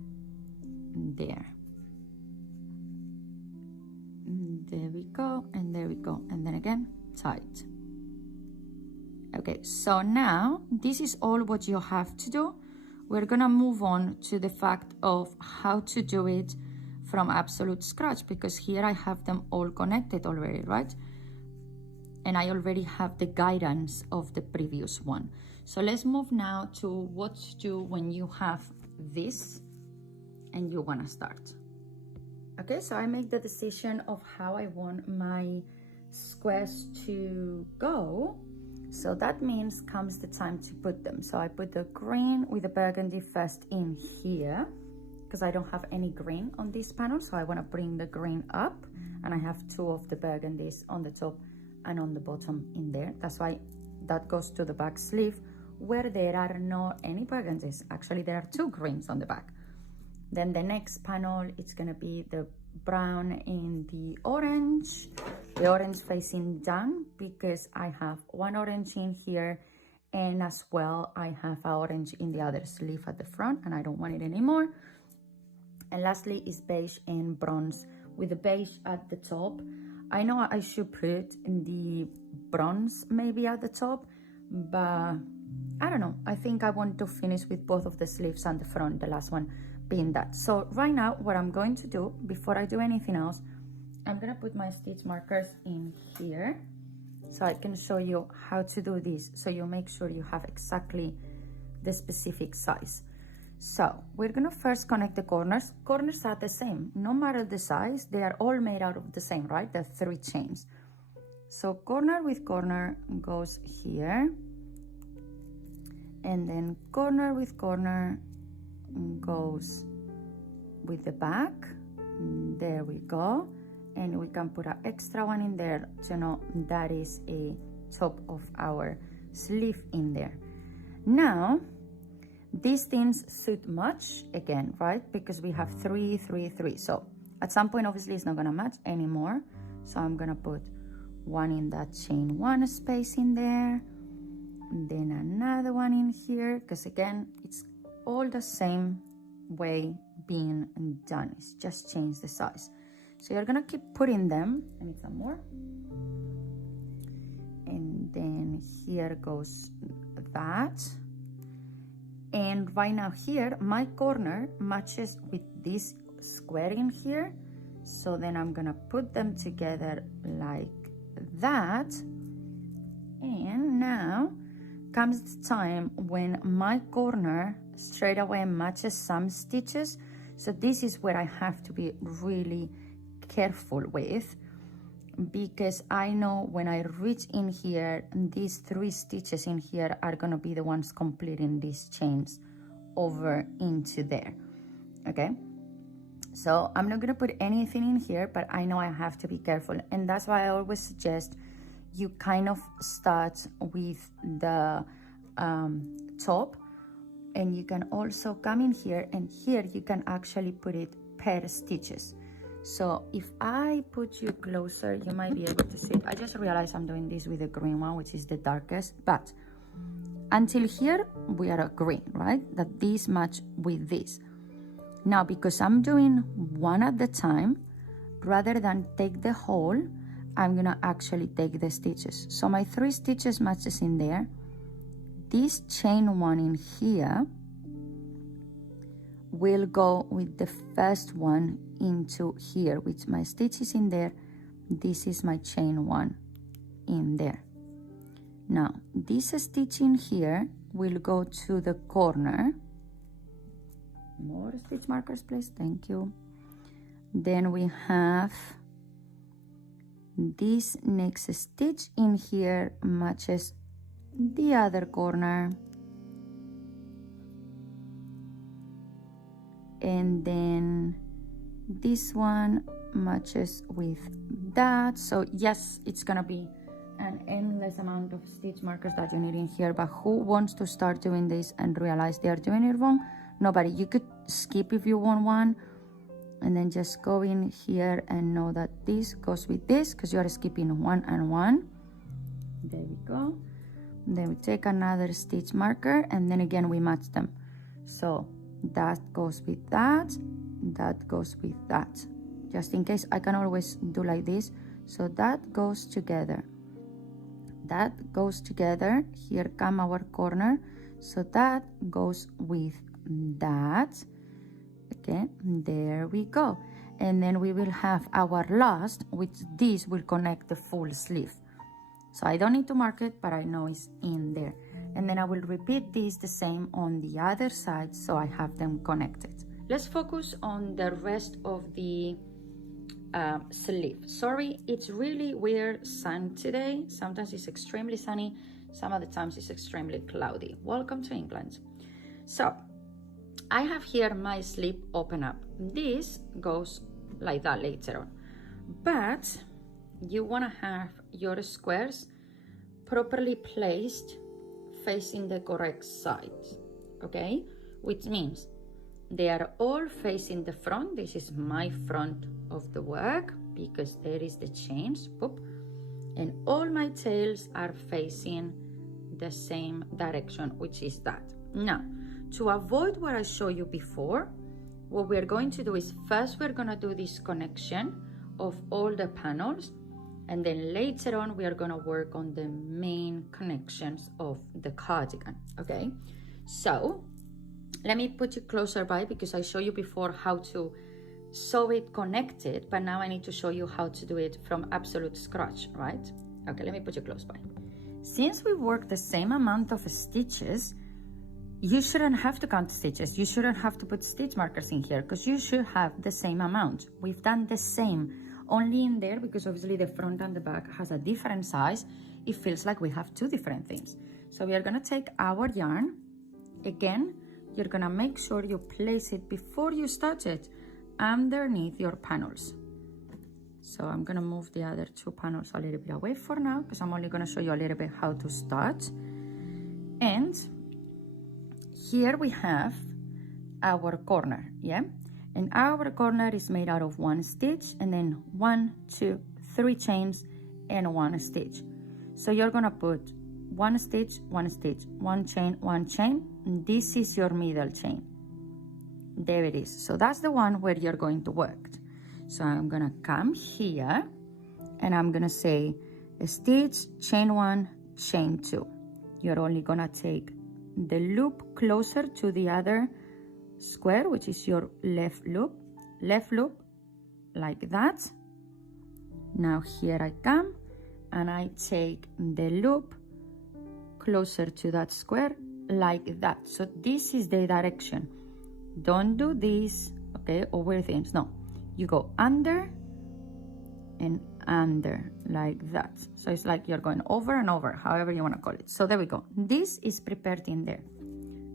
there. There we go, and there we go, and then again tight. Okay, so now this is all what you have to do. We're gonna move on to the fact of how to do it from absolute scratch, because here I have them all connected already, right? And I already have the guidance of the previous one. So let's move now to what to do when you have this and you wanna start. Okay, so I make the decision of how I want my squares to go. So that means comes the time to put them. So I put the green with the burgundy first in here, because I don't have any green on this panel. So I want to bring the green up, and I have two of the burgundies on the top and on the bottom in there. That's why that goes to the back sleeve, where there are no any burgundies. Actually, there are two greens on the back. Then the next panel, it's gonna be the brown and the orange facing down, because I have one orange in here, and as well I have an orange in the other sleeve at the front, and I don't want it anymore. And lastly is beige and bronze, with the beige at the top. I know I should put the bronze maybe at the top, but I don't know. I think I want to finish with both of the sleeves and the front, the last one being that. So right now, what I'm going to do, before I do anything else, I'm gonna put my stitch markers in here so I can show you how to do this, so you make sure you have exactly the specific size. So we're gonna first connect the corners. Corners are the same, no matter the size, they are all made out of the same, right? The 3 chains. So corner with corner goes here, and then corner with corner goes with the back. There we go. And we can put an extra one in there to know that is a top of our sleeve in there. Now, these things suit much again, right? Because we have 3, 3, 3. So at some point, obviously, it's not gonna match anymore. So I'm gonna put one in that chain 1 space in there, and then another one in here, because again, it's all the same way being done. It's just change the size. So you're gonna keep putting them. I need some more. And then here goes that. And right now here, my corner matches with this square in here. So then I'm gonna put them together like that. And now comes the time when my corner straight away matches some stitches. So this is where I have to be really careful with, because I know when I reach in here, these 3 stitches in here are gonna be the ones completing these chains over into there. Okay, so I'm not gonna put anything in here, but I know I have to be careful, and that's why I always suggest you kind of start with the top, and you can also come in here, and here you can actually put it per stitches. So if I put you closer, you might be able to see it. I just realized I'm doing this with the green one, which is the darkest, but until here we are green, right? That these match with this. Now, because I'm doing one at the time, rather than take the whole, I'm gonna actually take the stitches. So my 3 stitches matches in there. This chain 1 in here will go with the first one into here, which my stitch is in there. This is my chain 1 in there. Now this stitch in here will go to the corner. More stitch markers, please. Thank you. Then we have this next stitch in here matches the other corner, and then this one matches with that. So yes, it's gonna be an endless amount of stitch markers that you need in here, but who wants to start doing this and realize they are doing it wrong? Nobody. You could skip if you want one, and then just go in here and know that this goes with this, because you are skipping 1 and 1. There we go. Then we take another stitch marker, and then again we match them. So that goes with that, that goes with that. Just in case, I can always do like this. So that goes together, that goes together. Here come our corner, so that goes with that. Okay, there we go. And then we will have our last, which this will connect the full sleeve. So I don't need to mark it, but I know it's in there. And then I will repeat this the same on the other side, so I have them connected. Let's focus on the rest of the sleeve. Sorry, it's really weird sun today. Sometimes it's extremely sunny, some of the times it's extremely cloudy. Welcome to England. So I have here my sleeve open up. This goes like that later on, but you want to have your squares properly placed facing the correct side, okay? Which means they are all facing the front. This is my front of the work because there is the chains, boop, and all my tails are facing the same direction, which is that. Now, to avoid what I showed you before, what we're going to do is first we're going to do this connection of all the panels, and then later on we are going to work on the main connections of the cardigan. Okay, so let me put you closer by because I showed you before how to sew it connected, but now I need to show you how to do it from absolute scratch, right? Okay, let me put you close by. Since we work the same amount of stitches, you shouldn't have to count stitches. You shouldn't have to put stitch markers in here because you should have the same amount. We've done the same, only in there because obviously the front and the back has a different size. It feels like we have two different things. So we are gonna take our yarn. Again, you're gonna make sure you place it before you start it underneath your panels. So I'm gonna move the other two panels a little bit away for now because I'm only gonna show you a little bit how to start. And here we have our corner, yeah? And our corner is made out of one stitch and then 1, 2, 3 chains and 1 stitch. So you're gonna put 1 stitch, 1 stitch, 1 chain, 1 chain. And this is your middle chain. There it is. So that's the one where you're going to work. So I'm gonna come here and I'm gonna say a stitch, chain 1, chain 2. You're only gonna take the loop closer to the other square, which is your left loop, like that. Now here I come and I take the loop closer to that square like that. So this is the direction. Don't do this, okay, over things. No, you go under and under like that. So it's like you're going over and over, however you want to call it. So there we go. This is prepared in there.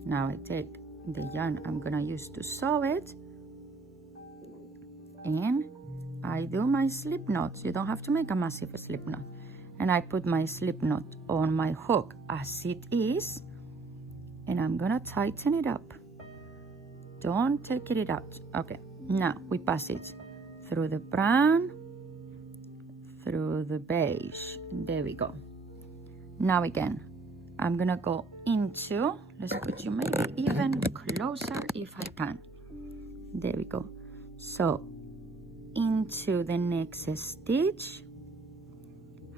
Now I take the yarn I'm gonna use to sew it and I do my slip knots. You don't have to make a massive slip knot. And I put my slip knot on my hook as it is, and I'm gonna tighten it up. Don't take it out. Okay, now we pass it through the brown, through the beige. There we go. Now again, I'm gonna go into, let's put you maybe even closer if I can. There we go. So into the next stitch.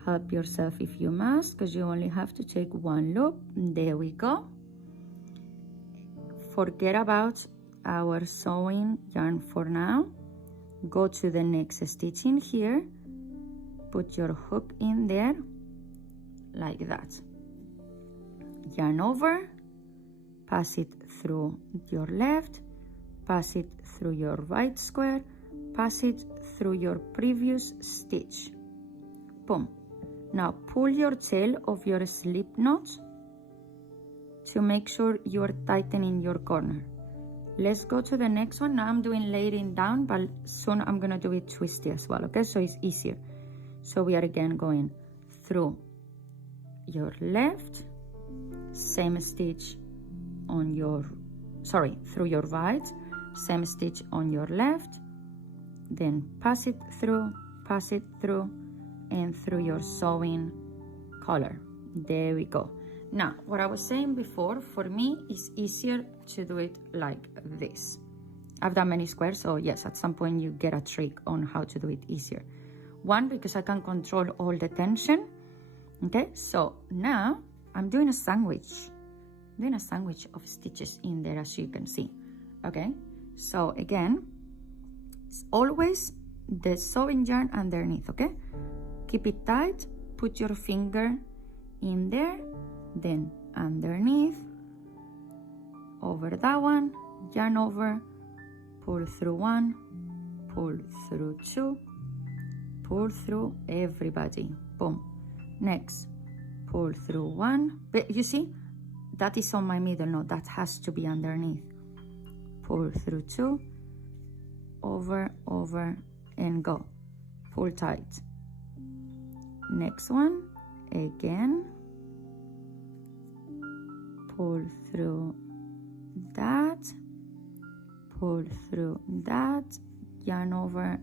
Help yourself if you must, because you only have to take 1 loop. There we go. Forget about our sewing yarn for now. Go to the next stitch in here. Put your hook in there like that. Yarn over, pass it through your left, pass it through your right square, pass it through your previous stitch. Boom. Now pull your tail of your slip knot to make sure you are tightening your corner. Let's go to the next one. Now I'm doing layering down, but soon I'm gonna do it twisty as well, okay? So it's easier. So we are again going through your left, same stitch on your, through your right, same stitch on your left, then pass it through, and through your sewing collar. There we go. Now, what I was saying before, for me, it's easier to do it like this. I've done many squares, so yes, at some point you get a trick on how to do it easier. One, because I can control all the tension. Okay, so now I'm doing a sandwich. Of stitches in there, as you can see. Okay, so again, it's always the sewing yarn underneath, okay? Keep it tight, put your finger in there, then underneath, over that one, yarn over, pull through 1, pull through 2, pull through everybody, boom. Next, pull through 1, but you see, that is on my middle, no, that has to be underneath. Pull through 2, over, and go. Pull tight. Next one, again, pull through that, pull through that, yarn over,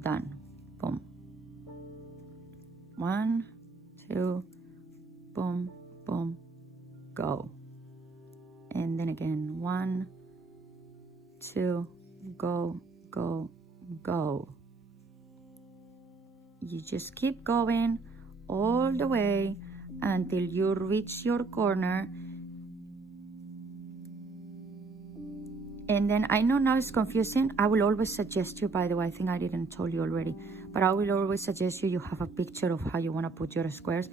done. Boom. 1, 2, boom, boom, go. And then again, 1, 2, go, go, go. You just keep going all the way until you reach your corner. And then I know now it's confusing. I will always suggest you, by the way, I think I didn't tell you already, but I will always suggest you have a picture of how you want to put your squares.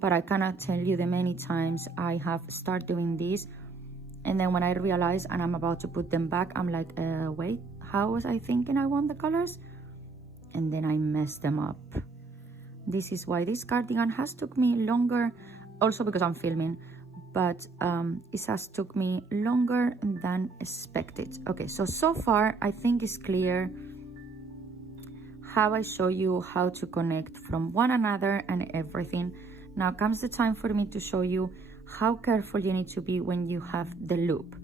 But I cannot tell you the many times I have started doing this, and then when I realize and I'm about to put them back, I'm like, wait, how was I thinking I want the colors? And then I mess them up. This is why this cardigan has took me longer, also because I'm filming, but it has took me longer than expected. Okay, so far I think it's clear how I show you how to connect from one another and everything. Now comes the time for me to show you how careful you need to be when you have the loop.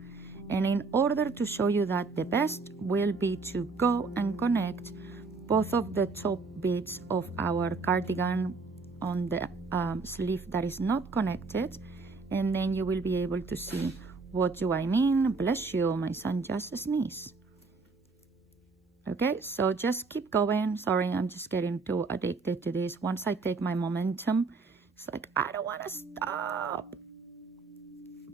And in order to show you that, the best will be to go and connect both of the top bits of our cardigan on the sleeve that is not connected, and then you will be able to see what do I mean. Bless you, my son just sneezed. Okay, so just keep going. Sorry, I'm just getting too addicted to this. Once I take my momentum, it's like I don't want to stop,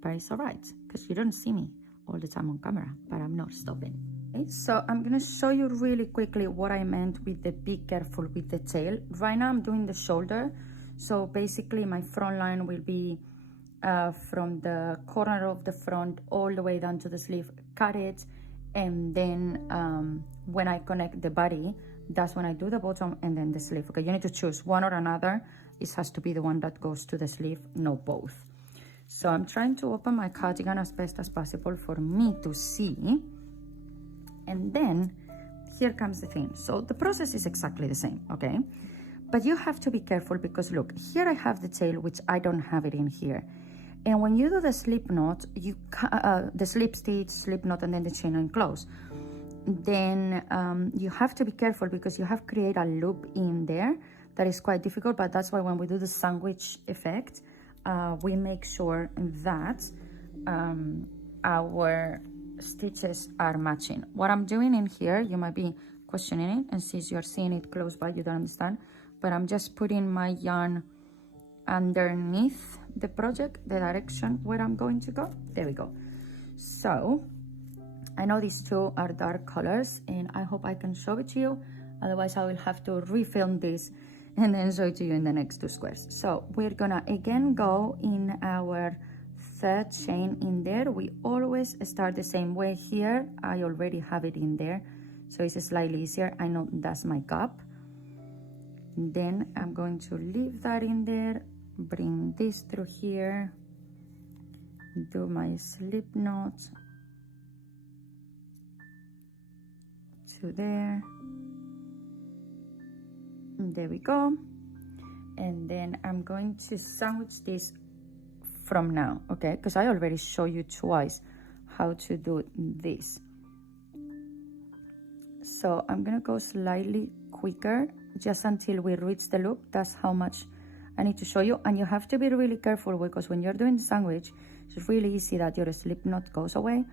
but it's all right because you don't see me all the time on camera, but I'm not stopping. Okay, so I'm gonna show you really quickly what I meant with the be careful with the tail. Right now I'm doing the shoulder, so basically my front line will be from the corner of the front all the way down to the sleeve, cut it, and then when I connect the body, that's when I do the bottom and then the sleeve. Okay, you need to choose one or another. It has to be the one that goes to the sleeve, no both. So I'm trying to open my cardigan as best as possible for me to see. And then here comes the thing. So the process is exactly the same, okay? But you have to be careful because look, here I have the tail, which I don't have it in here. And when you do the slip knot, you the slip stitch, slip knot, and then the chain and close, then you have to be careful because you have create a loop in there that is quite difficult. But that's why when we do the sandwich effect, we make sure that our stitches are matching. What I'm doing in here, you might be questioning it, and since you're seeing it close by, you don't understand, but I'm just putting my yarn underneath the project, the direction where I'm going to go. There we go. So I know these two are dark colors, and I hope I can show it to you. Otherwise I will have to refilm this and then show it to you in the next two squares. So we're gonna again go in our third chain in there. We always start the same way. Here I already have it in there, so it's slightly easier. I know that's my gap. Then I'm going to leave that in there, bring this through here, do my slip knot to there. There we go. And then I'm going to sandwich this from now, okay? Because I already showed you twice how to do this. So I'm gonna go slightly quicker just until we reach the loop. That's how much I need to show you. And you have to be really careful because when you're doing the sandwich, it's really easy that your slip knot goes away.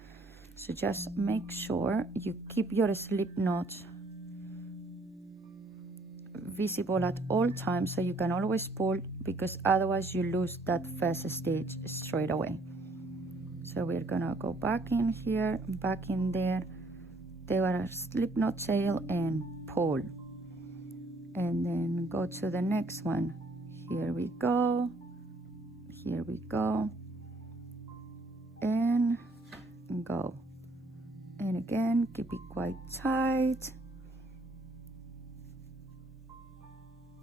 So just make sure you keep your slip knot visible at all times so you can always pull, because otherwise you lose that first stitch straight away. So we're gonna go back in here, back in there, there are slip knot tail and pull, and then go to the next one. Here we go, here we go, and go. And again, keep it quite tight.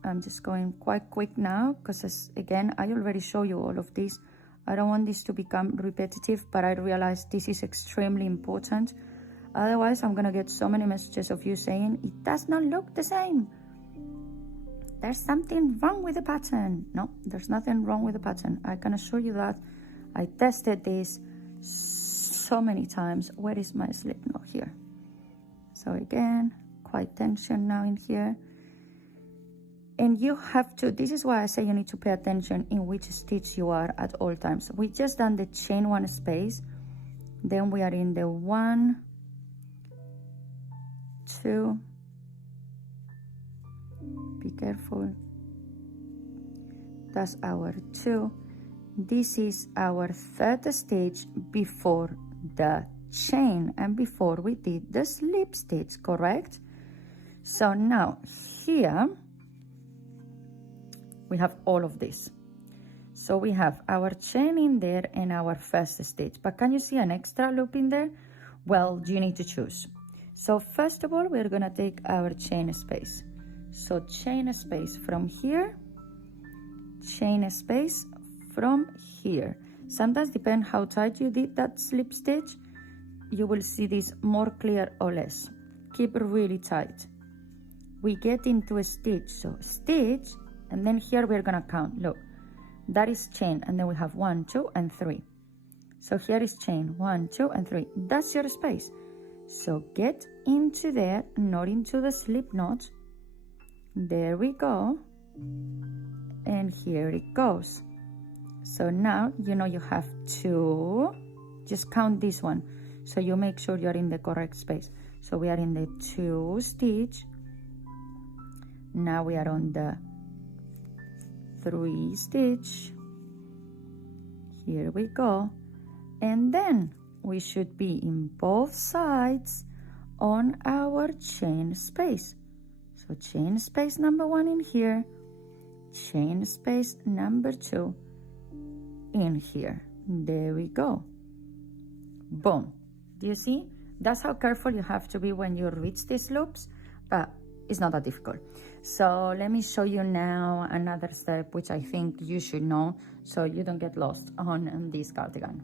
I'm just going quite quick now because, again, I already showed you all of this. I don't want this to become repetitive, but I realize this is extremely important. Otherwise, I'm going to get so many messages of you saying, it does not look the same. There's something wrong with the pattern. No, there's nothing wrong with the pattern. I can assure you that. I tested this so many times. Where is my slip knot? Here. So again, quite tension now in here. And you have to, this is why I say you need to pay attention in which stitch you are at all times. We just done the chain one space, then we are in the 1, 2, be careful, that's our 2. This is our 3rd stitch before the chain and before we did the slip stitch, correct? So now here we have all of this. So we have our chain in there and our 1st stitch, but can you see an extra loop in there? Well, you need to choose. So first of all, we're gonna take our chain space. So chain space from here, chain space from here. Sometimes depend how tight you did that slip stitch, you will see this more clear or less. Keep it really tight. We get into a stitch, so stitch, and then here we're gonna count. Look, that is chain, and then we have 1, 2, and 3. So here is chain 1, 2, and 3. That's your space. So get into there, not into the slip knot. There we go, and here it goes. So now you know you have to just count this one, so you make sure you're in the correct space. So we are in the 2 stitch. Now we are on the 3 stitch. Here we go, and then we should be in both sides on our chain space. So chain space number 1 in here, chain space number 2 in here. There we go. Boom. Do you see? That's how careful you have to be when you reach these loops, but it's not that difficult. So let me show you now another step which I think you should know so you don't get lost on this cardigan.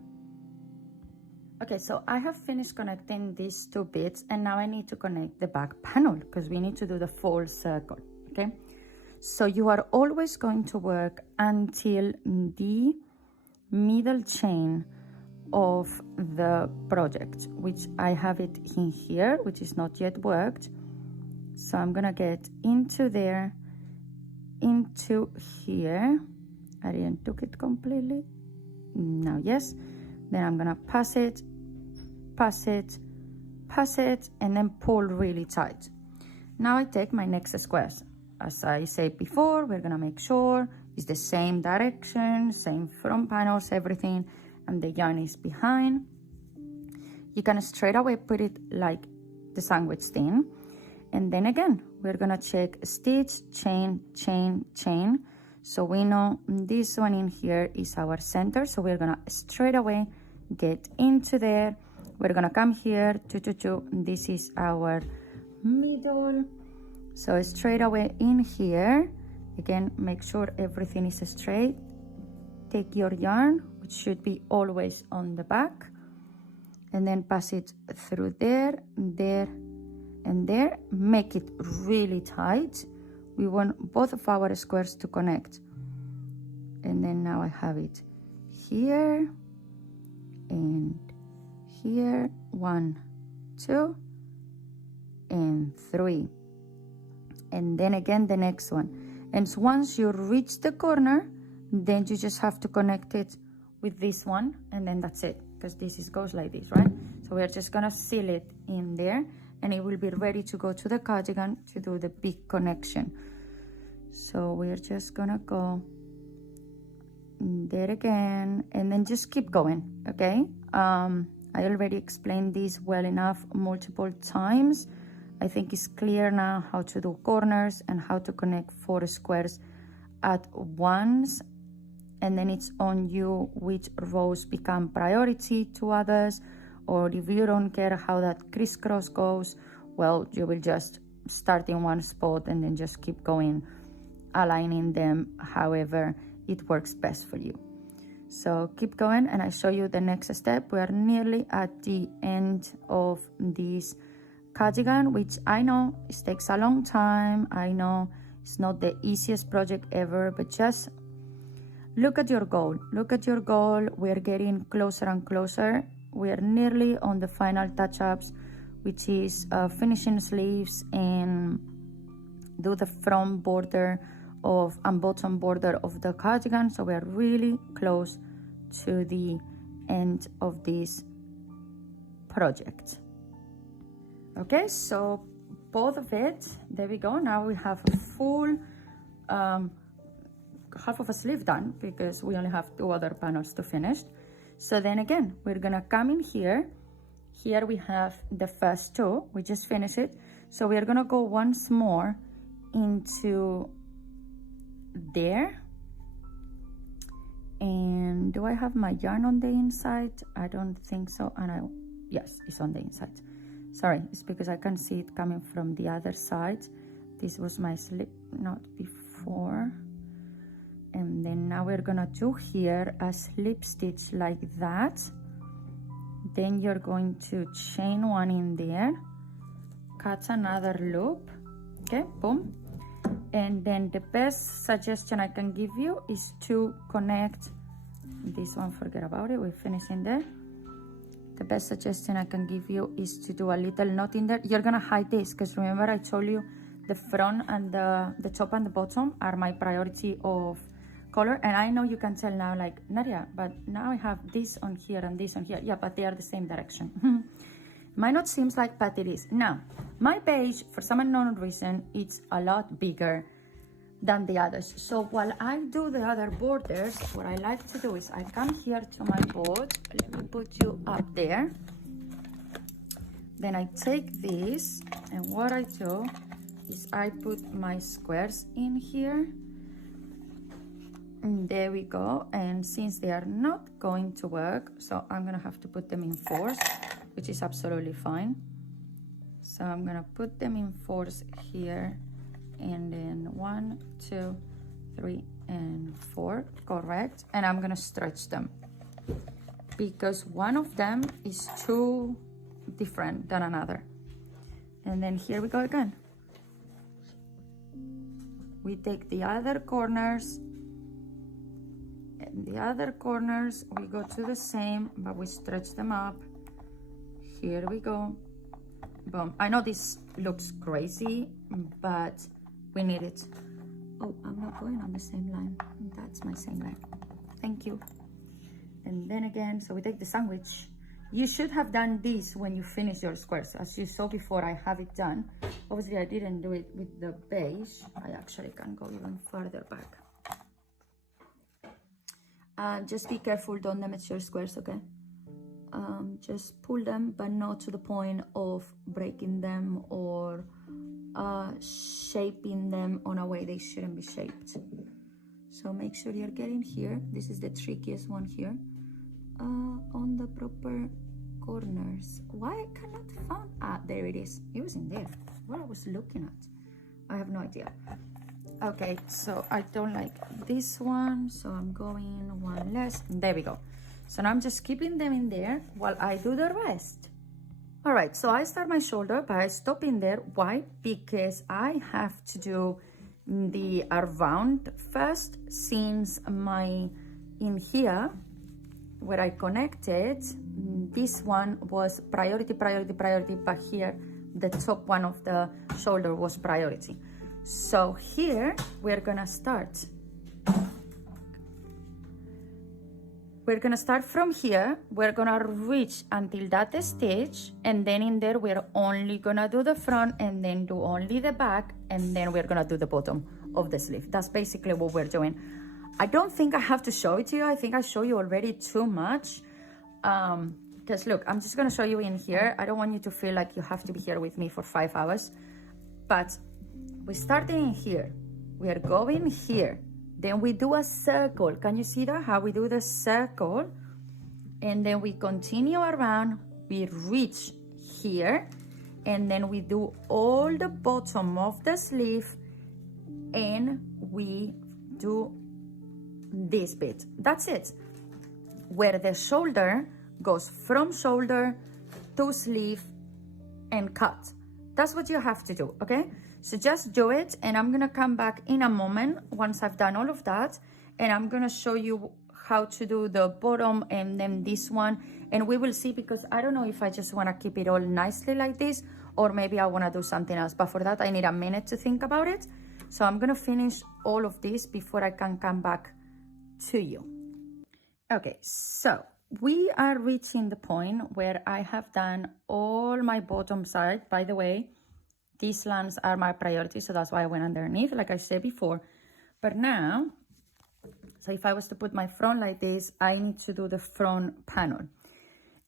Okay, so I have finished connecting these 2 bits, and now I need to connect the back panel because we need to do the full circle, okay? So you are always going to work until the middle chain of the project, which I have it in here, which is not yet worked. So I'm gonna get into there, into here. I didn't took it completely. Now, yes. Then I'm gonna pass it, pass it, pass it, and then pull really tight. Now I take my next squares. As I said before, we're gonna make sure it's the same direction, same front panels, everything, and the yarn is behind. You can straight away put it like the sandwich thing. And then again, we're gonna check stitch, chain, chain, chain. So we know this one in here is our center. So we're gonna straight away get into there. We're gonna come here, 2, 2, 2. This is our middle. So straight away in here, again, make sure everything is straight. Take your yarn, which should be always on the back, and then pass it through there, there, and there. Make it really tight. We want both of our squares to connect. And then now I have it here and here, 1, 2, and 3. And then again the next one. And so once you reach the corner, then you just have to connect it with this one, and then that's it, because goes like this, right? So we're just gonna seal it in there, and it will be ready to go to the cardigan to do the big connection. So we're just gonna go there again, and then just keep going, okay? I already explained this well enough multiple times. I think it's clear now how to do corners and how to connect 4 squares at once. And then it's on you which rows become priority to others, or if you don't care how that crisscross goes, well, you will just start in one spot and then just keep going, aligning them however it works best for you. So keep going, and I show you the next step. We are nearly at the end of this cardigan, which I know it takes a long time. I know it's not the easiest project ever, but just look at your goal. Look at your goal. We're getting closer and closer. we are nearly on the final touch-ups, which is finishing sleeves and do the front border of and bottom border of the cardigan. So we are really close to the end of this project. Okay, so both of it, there we go. Now we have a full half of a sleeve done, because we only have 2 other panels to finish. So then again, we're gonna come in here. Here we have the first 2, we just finished it. So we are gonna go once more into there. And do I have my yarn on the inside? I don't think so. And yes, it's on the inside. Sorry, it's because I can see it coming from the other side. This was my slip knot before. And then now we're gonna do here a slip stitch like that. Then you're going to chain 1 in there, cut another loop, okay, boom. And then the best suggestion I can give you is to connect this one, forget about it, we're finishing there. The best suggestion I can give you is to do a little knot in there. You're gonna hide this, because remember I told you the front and the top and the bottom are my priority of color. And I know you can tell now, like, Nadia, but now I have this on here and this on here. Yeah, but they are the same direction. Might not seem like, but it is. Now, my page, for some unknown reason, it's a lot bigger than the others. So while I do the other borders, what I like to do is I come here to my board. Let me put you up there. Then I take this, and what I do is I put my squares in here. And there we go. And since they are not going to work, so I'm gonna have to put them in 4s, which is absolutely fine. So I'm gonna put them in 4s here, and then 1, 2, 3, and 4, correct. And I'm gonna stretch them, because one of them is too different than another. And then here we go again. We take the other corners, and the other corners we go to the same, but we stretch them up. Here we go, boom. I know this looks crazy, but we need it. Oh, I'm not going on the same line. That's my same line. Thank you. And then again, so we take the sandwich. You should have done this when you finish your squares. As you saw before, I have it done. Obviously, I didn't do it with the beige. I actually can go even further back. Just be careful, don't damage your squares, okay? Just pull them, but not to the point of breaking them or shaping them on a way they shouldn't be shaped. So make sure you're getting here. This is the trickiest one here. On the proper corners. Why I cannot find? There it is. It was in there. What I was looking at, I have no idea. Okay, so I don't like this one, so I'm going 1 less. There we go. So now I'm just keeping them in there while I do the rest. All right, so I start my shoulder by stopping there. Why? Because I have to do the around first, since in here where I connected, this one was priority, but here the top one of the shoulder was priority. So here we're gonna start. We're gonna start from here. We're gonna reach until that stitch, and then in there we're only gonna do the front and then do only the back, and then we're gonna do the bottom of the sleeve. That's basically what we're doing. I don't think I have to show it to you. I think I show you already too much. Because look, I'm just gonna show you in here. I don't want you to feel like you have to be here with me for 5 hours. But we started in here. We are going here. Then we do a circle. Can you see that? How we do the circle? And then we continue around. We reach here. And then we do all the bottom of the sleeve. And we do this bit. That's it. Where the shoulder goes from shoulder to sleeve and cut. That's what you have to do, okay? So just do it, and I'm gonna come back in a moment once I've done all of that, and I'm gonna show you how to do the bottom and then this one, and we will see, because I don't know if I just want to keep it all nicely like this, or maybe I want to do something else, but for that I need a minute to think about it. So I'm gonna finish all of this before I can come back to you. Okay, so we are reaching the point where I have done all my bottom side. By the way, these lands are my priority, so that's why I went underneath, like I said before. But now, so if I was to put my front like this, I need to do the front panel.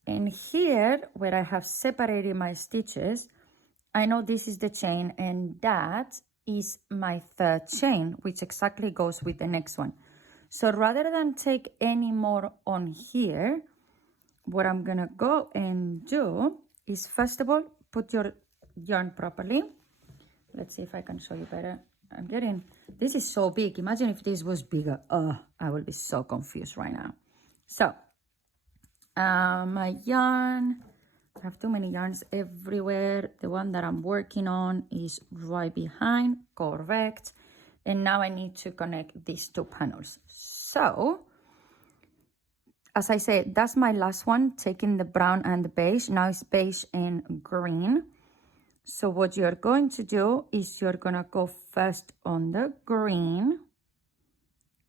And here, where I have separated my stitches, I know this is the chain, and that is my third chain, which exactly goes with the next one. So rather than take any more on here, what I'm gonna go and do is, first of all, put your yarn properly. Let's see if I can show you better. This is so big. Imagine if this was bigger. Oh, I will be so confused right now. So, my yarn, I have too many yarns everywhere. The one that I'm working on is right behind, correct. And now I need to connect these two panels. So, as I said, that's my last one, taking the brown and the beige. Now it's beige and green. So what you're going to do is you're gonna go first on the green,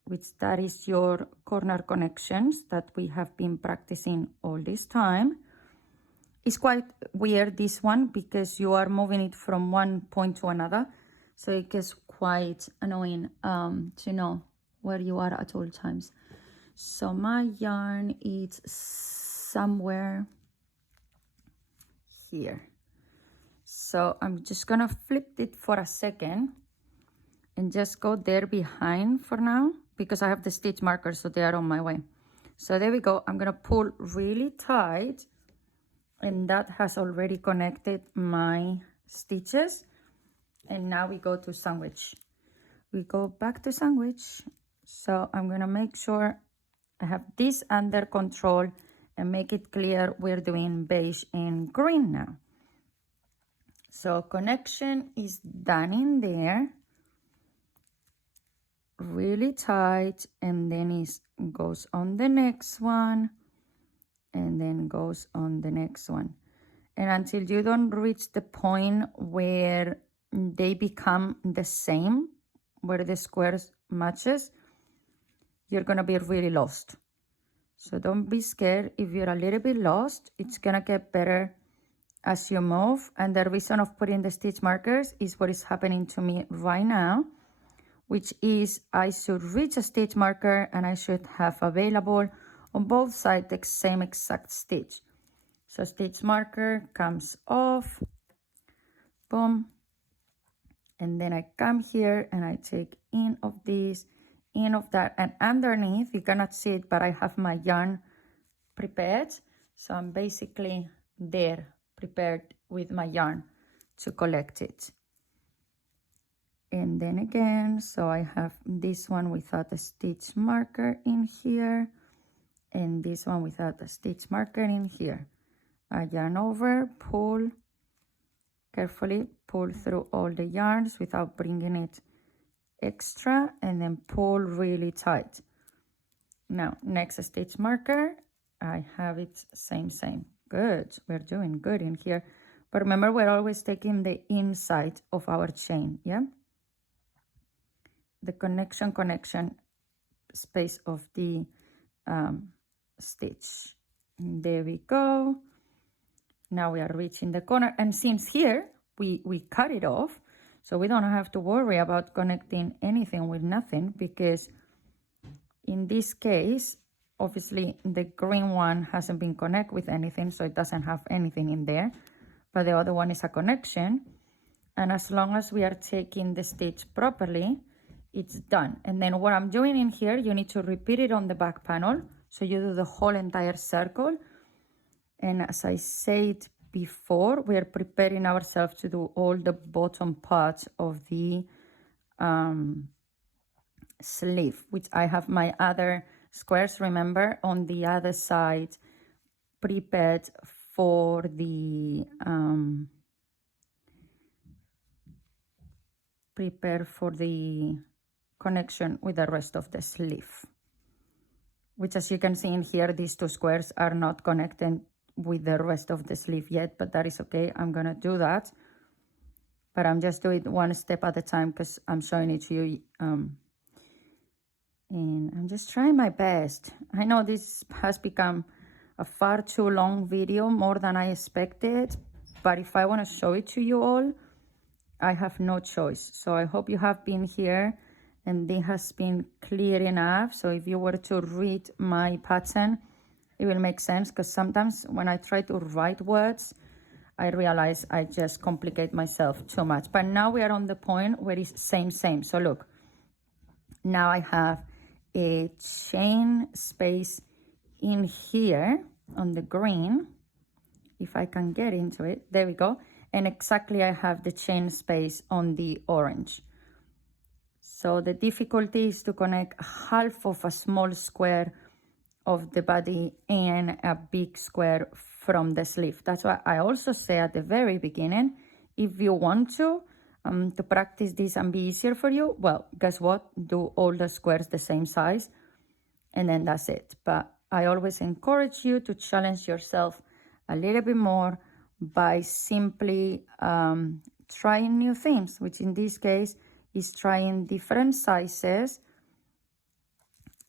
which that is your corner connections that we have been practicing all this time. It's quite weird, this one, because you are moving it from one point to another. So it gets quite annoying to know where you are at all times. So my yarn is somewhere here. So I'm just gonna flip it for a second and just go there behind for now, because I have the stitch markers, so they are on my way. So there we go. I'm gonna pull really tight, and that has already connected my stitches. And now we go to sandwich. We go back to sandwich. So I'm gonna make sure I have this under control and make it clear we're doing beige and green now. So connection is done in there, really tight, and then it goes on the next one, and then goes on the next one. And until you don't reach the point where they become the same, where the squares matches, you're gonna be really lost. So don't be scared if you're a little bit lost. It's gonna get better as you move. And the reason of putting the stitch markers is what is happening to me right now, which is I should reach a stitch marker and I should have available on both sides the same exact stitch. So stitch marker comes off, boom, and then I come here and I take in of this, in of that, and underneath, you cannot see it, but I have my yarn prepared. So I'm basically there, prepared with my yarn to collect it. And then again, so I have this one without a stitch marker in here, and this one without a stitch marker in here. I yarn over, pull, carefully pull through all the yarns without bringing it extra, and then pull really tight. Now, next stitch marker, I have it same. Good, we're doing good in here. But remember, we're always taking the inside of our chain, yeah? The connection space of the stitch. There we go. Now we are reaching the corner, and since here we cut it off, so we don't have to worry about connecting anything with nothing, because in this case, obviously the green one hasn't been connected with anything, so it doesn't have anything in there, but the other one is a connection. And as long as we are taking the stitch properly, it's done. And then what I'm doing in here, you need to repeat it on the back panel, so you do the whole entire circle. And as I said before, we are preparing ourselves to do all the bottom parts of the sleeve, which I have my other squares, remember, on the other side, prepared for the connection with the rest of the sleeve. which, as you can see in here, these two squares are not connected with the rest of the sleeve yet, but that is okay. I'm gonna do that, but I'm just doing one step at a time because I'm showing it to you, and I'm just trying my best. I know this has become a far too long video, more than I expected, but if I want to show it to you all, I have no choice. So I hope you have been here and it has been clear enough. So if you were to read my pattern, it will make sense, because sometimes when I try to write words, I realize I just complicate myself too much. But now we are on the point where it's same. So look, now I have a chain space in here on the green. If I can get into it, there we go. And exactly I have the chain space on the orange. So the difficulty is to connect half of a small square of the body and a big square from the sleeve. That's why I also say at the very beginning, if you want to practice this and be easier for you, well, guess what? Do all the squares the same size, and then that's it. But I always encourage you to challenge yourself a little bit more by simply trying new things, which in this case is trying different sizes.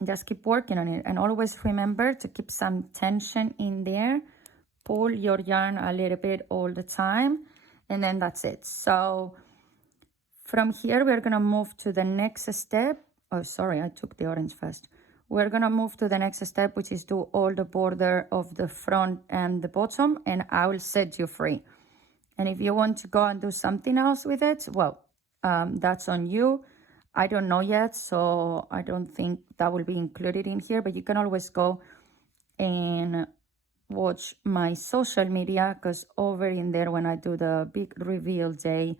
Just keep working on it, and always remember to keep some tension in there. Pull your yarn a little bit all the time, and then that's it. So from here, we're gonna move to the next step. Oh, sorry, I took the orange first. We're gonna move to the next step, which is do all the border of the front and the bottom, and I will set you free. And if you want to go and do something else with it, well, that's on you. I don't know yet, so I don't think that will be included in here, but you can always go and watch my social media, because over in there, when I do the big reveal day,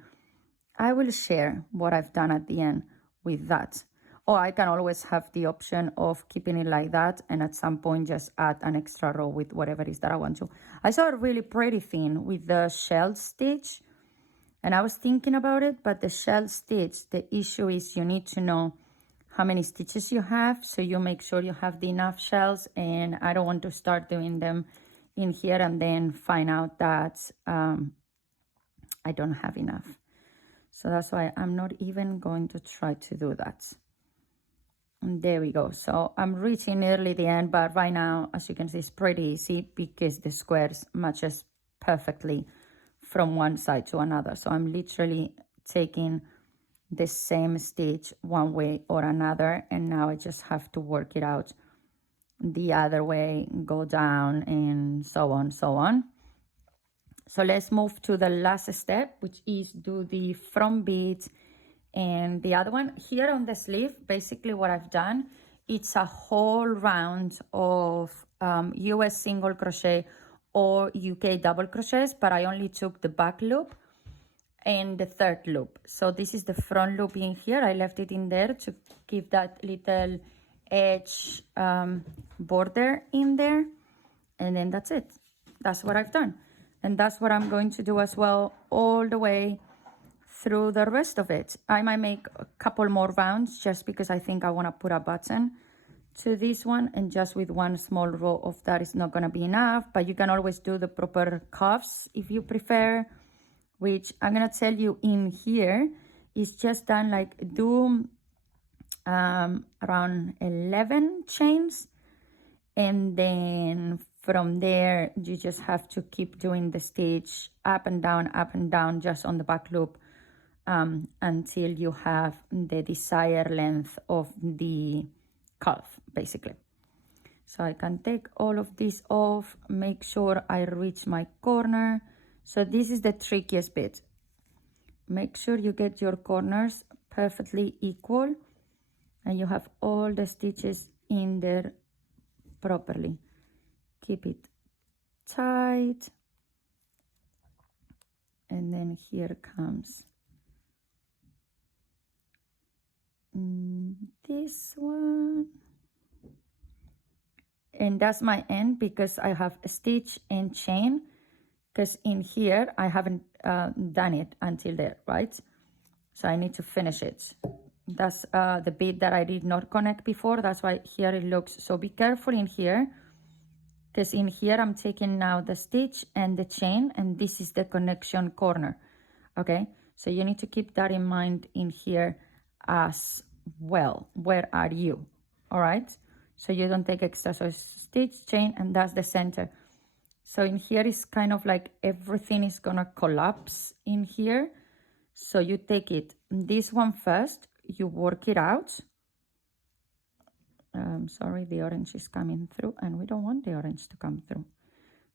I will share what I've done at the end with that. Or I can always have the option of keeping it like that, and at some point just add an extra row with whatever it is that I want to. I saw a really pretty thing with the shell stitch, and I was thinking about it, but the shell stitch, the issue is you need to know how many stitches you have, so you make sure you have the enough shells, and I don't want to start doing them in here and then find out that I don't have enough. So that's why I'm not even going to try to do that. And there we go. So I'm reaching nearly the end, but right now, as you can see, it's pretty easy because the squares matches perfectly from one side to another. So I'm literally taking the same stitch one way or another, and now I just have to work it out the other way, go down, and so on. So let's move to the last step, which is do the front bead and the other one. Here on the sleeve, basically what I've done, it's a whole round of US single crochet or UK double crochets, but I only took the back loop and the third loop. So this is the front loop in here. I left it in there to give that little edge border in there, and then that's it. That's what I've done, and that's what I'm going to do as well all the way through the rest of it. I might make a couple more rounds just because I think I want to put a button to this one, and just with one small row of that is not going to be enough, but you can always do the proper cuffs if you prefer, which I'm going to tell you in here is just done like do around 11 chains, and then from there you just have to keep doing the stitch up and down just on the back loop until you have the desired length of the cuff, basically. So I can take all of this off, make sure I reach my corner. So this is the trickiest bit. Make sure you get your corners perfectly equal and you have all the stitches in there properly. Keep it tight. And then here comes this one. And that's my end because I have a stitch and chain, because in here I haven't done it until there, right? So I need to finish it. That's the bit that I did not connect before. That's why here it looks. So be careful in here, because in here I'm taking now the stitch and the chain, and this is the connection corner. Okay, so you need to keep that in mind in here as well. Where are you? All right, so you don't take extra. So stitch, chain, and that's the center. So in here is kind of like everything is gonna collapse in here. So you take it, this one first, you work it out. Sorry, the orange is coming through and we don't want the orange to come through.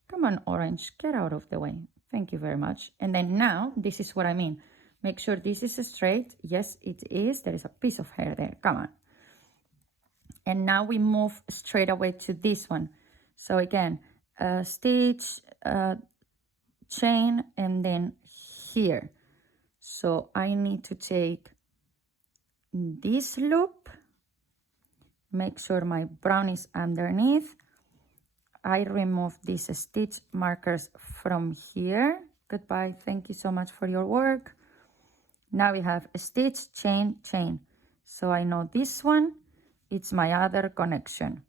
Come on, orange, get out of the way. Thank you very much. And then now, this is what I mean. Make sure this is straight. Yes, it is. There is a piece of hair there. Come on. And now we move straight away to this one. So again, stitch, chain, and then here. So I need to take this loop, make sure my brown is underneath. I remove these stitch markers from here. Goodbye, thank you so much for your work. Now we have a stitch, chain, chain. So I know this one, it's my other connection.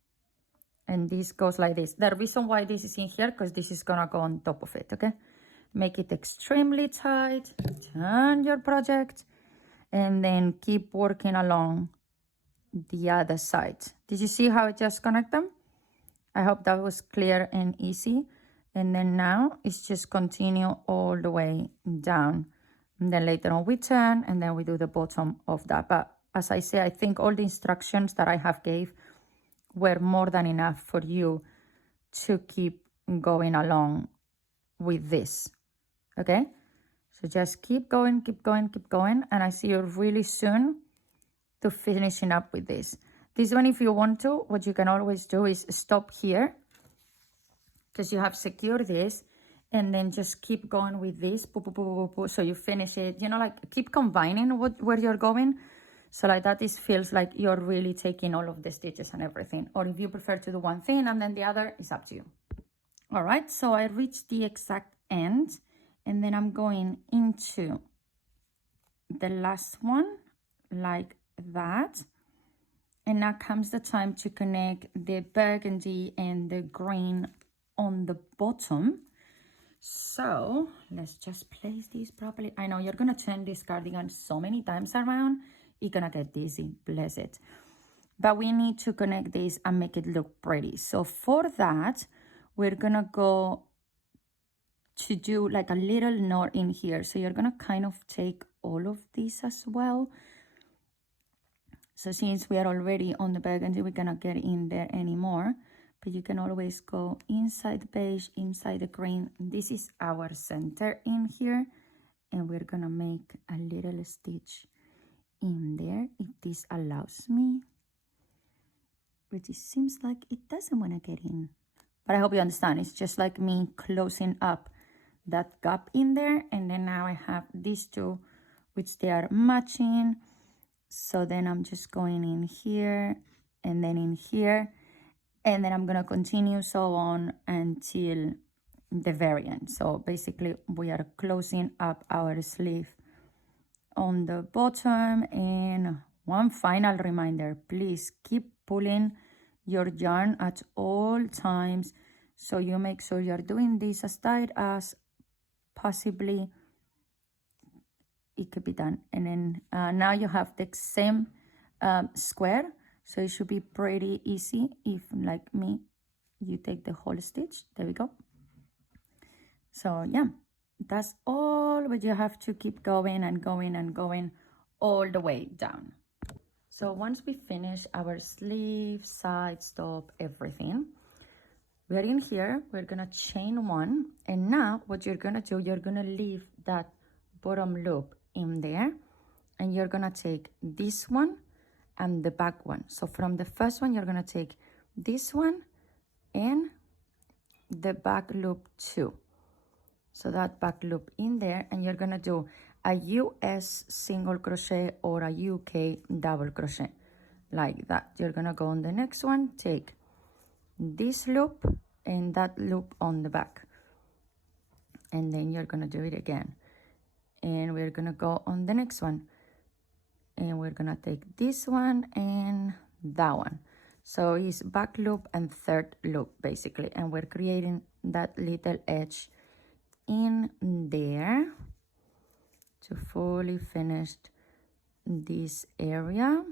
And this goes like this. The reason why this is in here, because this is gonna go on top of it, okay? Make it extremely tight, turn your project, and then keep working along the other side. Did you see how I just connect them? I hope that was clear and easy. And then now it's just continue all the way down. And then later on we turn and then we do the bottom of that. But as I say, I think all the instructions that I have gave were more than enough for you to keep going along with this. Okay? So just keep going, keep going, keep going. And I see you really soon to finishing up with this. This one, if you want to, what you can always do is stop here, because you have secured this, and then just keep going with this, so you finish it. You know, like keep combining where you're going. So like that, this feels like you're really taking all of the stitches and everything. Or if you prefer to do one thing and then the other, it's up to you. All right, so I reached the exact end, and then I'm going into the last one like that. And now comes the time to connect the burgundy and the green on the bottom. So let's just place this properly. I know you're gonna turn this cardigan so many times around, you're gonna get dizzy, bless it. But we need to connect this and make it look pretty. So for that, we're gonna go to do like a little knot in here. So you're gonna kind of take all of this as well. So since we are already on the burgundy, we cannot get in there anymore. But you can always go inside the beige, inside the green. This is our center in here. And we're gonna make a little stitch in there if this allows me. Which it seems like it doesn't wanna get in. But I hope you understand, it's just like me closing up that gap in there. And then now I have these two, which they are matching. So then I'm just going in here and then in here, and then I'm gonna continue so on until the very end. So basically we are closing up our sleeve on the bottom. And one final reminder, please keep pulling your yarn at all times, so you make sure you're doing this as tight as possibly it could be done. And then now you have the same square, so it should be pretty easy if, like me, you take the whole stitch. There we go. So yeah, that's all, but you have to keep going and going and going all the way down. So once we finish our sleeve, side, stop, everything, we're in here, we're gonna chain one. And now what you're gonna do, you're gonna leave that bottom loop in there, and you're gonna take this one and the back one. So from the first one, you're gonna take this one and the back loop too. So that back loop in there, and you're gonna do a US single crochet or a UK double crochet like that. You're gonna go on the next one, take this loop and that loop on the back, and then you're gonna do it again. And we're gonna go on the next one and we're gonna take this one and that one. So it's back loop and third loop basically, and we're creating that little edge in there to fully finish this area.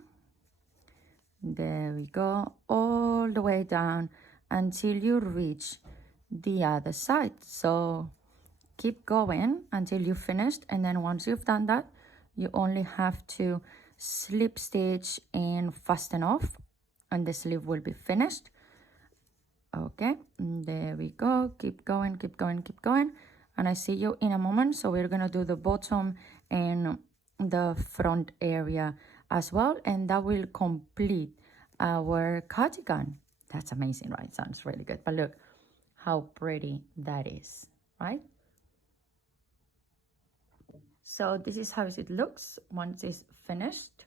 There we go, all the way down until you reach the other side. So keep going until you finished, and then once you've done that, you only have to slip stitch and fasten off, and the sleeve will be finished. Okay, there we go. Keep going, keep going, keep going, and I see you in a moment. So we're gonna do the bottom and the front area as well, and that will complete our cardigan. That's amazing, right? Sounds really good. But look how pretty that is, right? So this is how it looks once it's finished.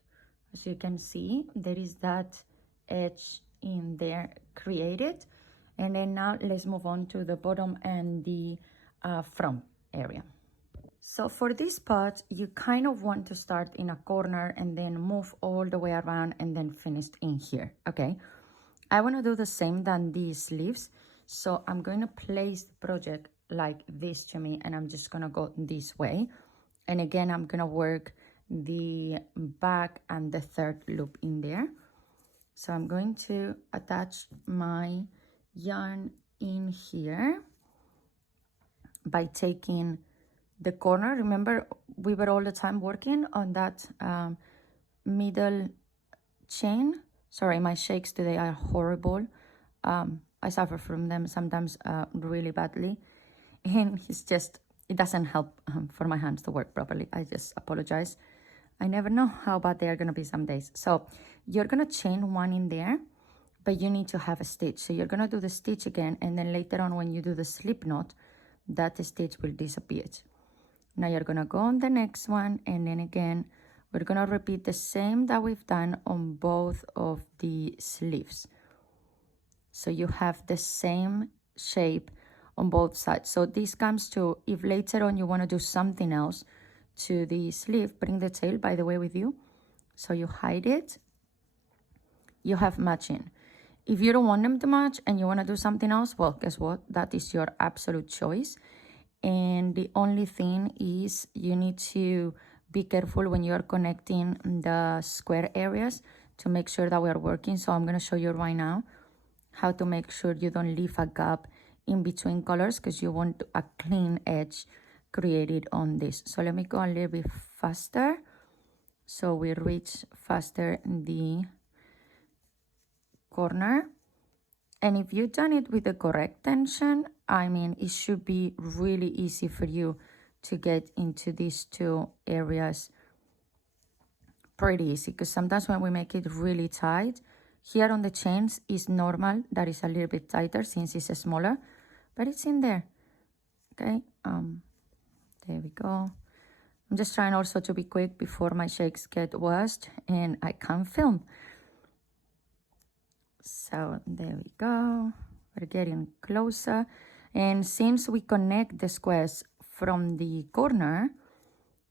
As you can see, there is that edge in there created. And then now let's move on to the bottom and the front area. So for this part, you kind of want to start in a corner and then move all the way around and then finish in here, okay? I want to do the same than these sleeves. So I'm going to place the project like this to me, and I'm just going to go this way. And again, I'm going to work the back and the third loop in there. So I'm going to attach my yarn in here by taking the corner. Remember, we were all the time working on that middle chain. Sorry, my shakes today are horrible. I suffer from them sometimes really badly. And it's just, it doesn't help for my hands to work properly. I just apologize. I never know how bad they are going to be some days. So you're going to chain one in there, but you need to have a stitch. So you're going to do the stitch again, and then later on when you do the slip knot, that stitch will disappear. Now you're going to go on the next one, and then again, we're going to repeat the same that we've done on both of the sleeves. So you have the same shape on both sides. So this comes to, if later on you want to do something else to the sleeve, bring the tail, by the way, with you. So you hide it. You have matching. If you don't want them to match and you want to do something else, well, guess what? That is your absolute choice. And the only thing is you need to be careful when you are connecting the square areas to make sure that we are working. So I'm going to show you right now how to make sure you don't leave a gap in between colors, because you want a clean edge created on this. So let me go a little bit faster so we reach faster the corner. And if you've done it with the correct tension, I mean, it should be really easy for you to get into these two areas pretty easy, because sometimes when we make it really tight, here on the chains is normal that is a little bit tighter since it's smaller, but it's in there. Okay, there we go. I'm just trying also to be quick before my shakes get washed and I can't film. So there we go. We're getting closer. And since we connect the squares from the corner,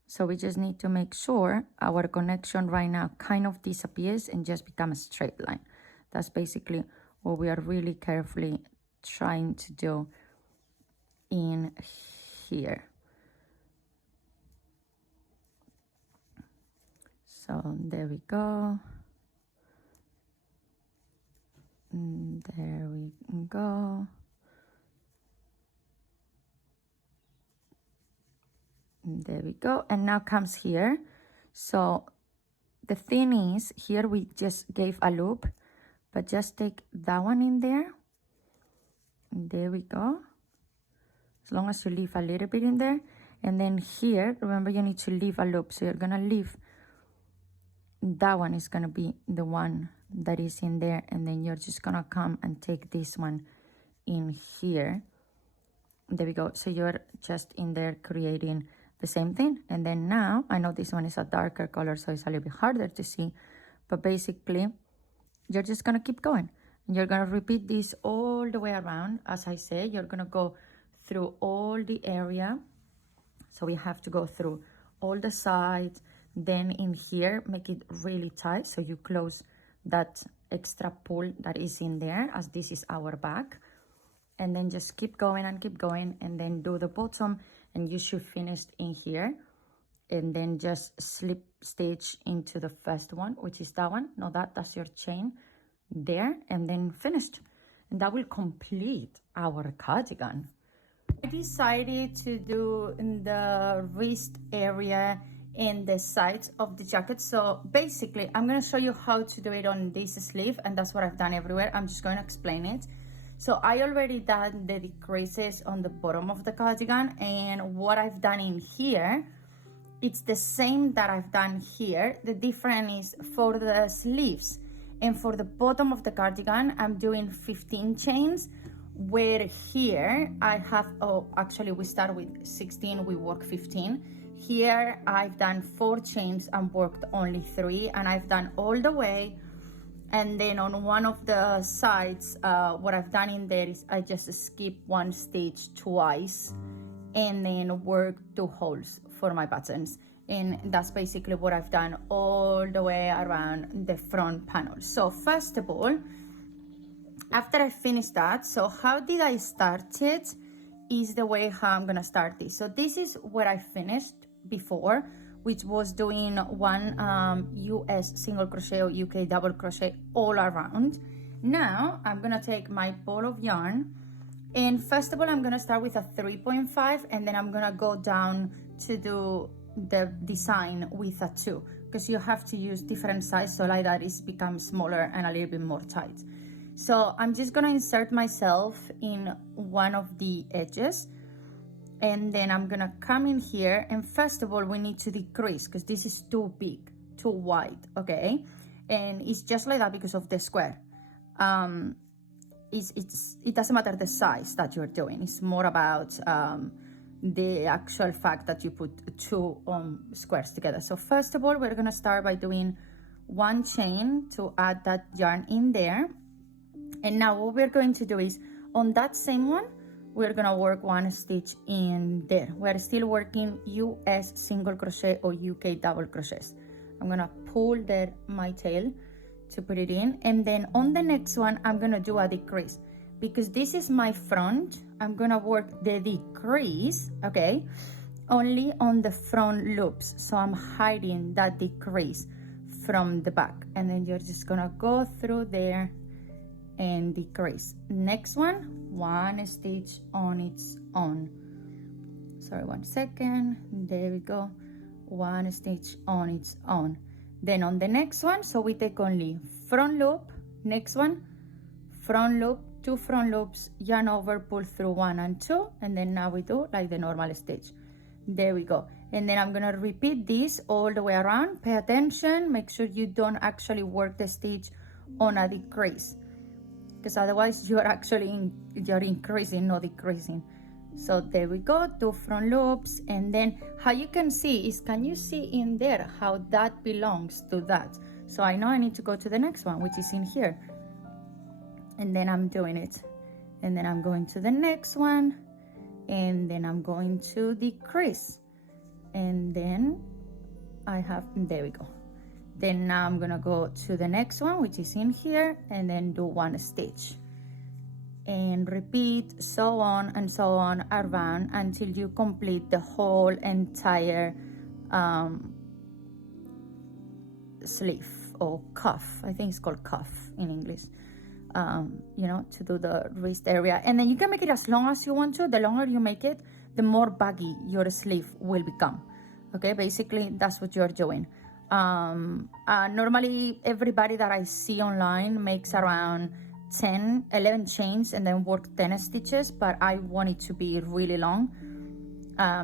so we just need to make sure our connection right now kind of disappears and just becomes a straight line. That's basically what we are really carefully trying to do in here. So there we go. There we go. There we go. And now comes here. So the thing is, here we just gave a loop, but just take that one in there. There we go. As long as you leave a little bit in there. And then here, remember, you need to leave a loop. So you're going to leave, that one is going to be the one that is in there. And then you're just going to come and take this one in here. There we go. So you're just in there creating the same thing. And then now, I know this one is a darker color, so it's a little bit harder to see. But basically, you're just going to keep going. And you're going to repeat this all the way around. As I say, you're going to go through all the area. So we have to go through all the sides, Then in here, make it really tight so you close that extra pull that is in there, as this is our back. And then just keep going and keep going, and then do the bottom, and you should finish in here. And then just slip stitch into the first one, which is that one. No, that's your chain there, and then finished. And that will complete our cardigan. I decided to do in the wrist area and the sides of the jacket. So basically, I'm going to show you how to do it on this sleeve, and that's what I've done everywhere. I'm just going to explain it. So I already done the decreases on the bottom of the cardigan, and what I've done in here, it's the same that I've done here. The difference is for the sleeves and for the bottom of the cardigan, I'm doing 15 chains, where here I have, oh, actually we start with 16, we work 15. Here I've done 4 chains and worked only 3, and I've done all the way. And then on one of the sides, what I've done in there is I just skip 1 stitch twice and then work 2 holes for my buttons. And that's basically what I've done all the way around the front panel. So first of all, after I finished that, so how did I start it is the way how I'm gonna start this. So this is where I finished before, which was doing one US single crochet or UK double crochet all around. Now I'm gonna take my ball of yarn, and first of all I'm gonna start with a 3.5, and then I'm gonna go down to do the design with a 2, because you have to use different size, so like that it becomes smaller and a little bit more tight. So I'm just gonna insert myself in one of the edges, and then I'm gonna come in here, and first of all we need to decrease because this is too big, too wide, okay? And it's just like that because of the square. It doesn't matter the size that you're doing, it's more about the actual fact that you put 2 squares together. So first of all, we're gonna start by doing 1 chain to add that yarn in there. And now what we're going to do is, on that same one, we're gonna work 1 stitch in there. We're still working US single crochet or UK double crochets. I'm gonna pull there my tail to put it in, and then on the next one I'm gonna do a decrease, because this is my front. I'm gonna work the decrease, okay, only on the front loops, so I'm hiding that decrease from the back, and then you're just gonna go through there and decrease. Next one, 1 stitch on its own. Sorry, 1 second. There we go. 1 stitch on its own. Then on the next one, so we take only front loop, next one, front loop, 2 front loops, yarn over, pull through 1 and 2, and then now we do like the normal stitch. There we go. And then I'm gonna repeat this all the way around. Pay attention, make sure you don't actually work the stitch on a decrease, because otherwise you're actually you're increasing, not decreasing. So there we go, 2 front loops, and then how you can see is, can you see in there how that belongs to that? So I know I need to go to the next one, which is in here, and then I'm doing it, and then I'm going to the next one, and then I'm going to decrease, and then I have, there we go. Then now I'm gonna go to the next one, which is in here, and then do 1 stitch and repeat, so on and so on around until you complete the whole entire sleeve or cuff. I think it's called cuff in English. You know, to do the wrist area, and then you can make it as long as you want to. The longer you make it, the more baggy your sleeve will become. Okay, basically that's what you're doing. Normally everybody that I see online makes around 11 chains and then work 10 stitches, but I want it to be really long,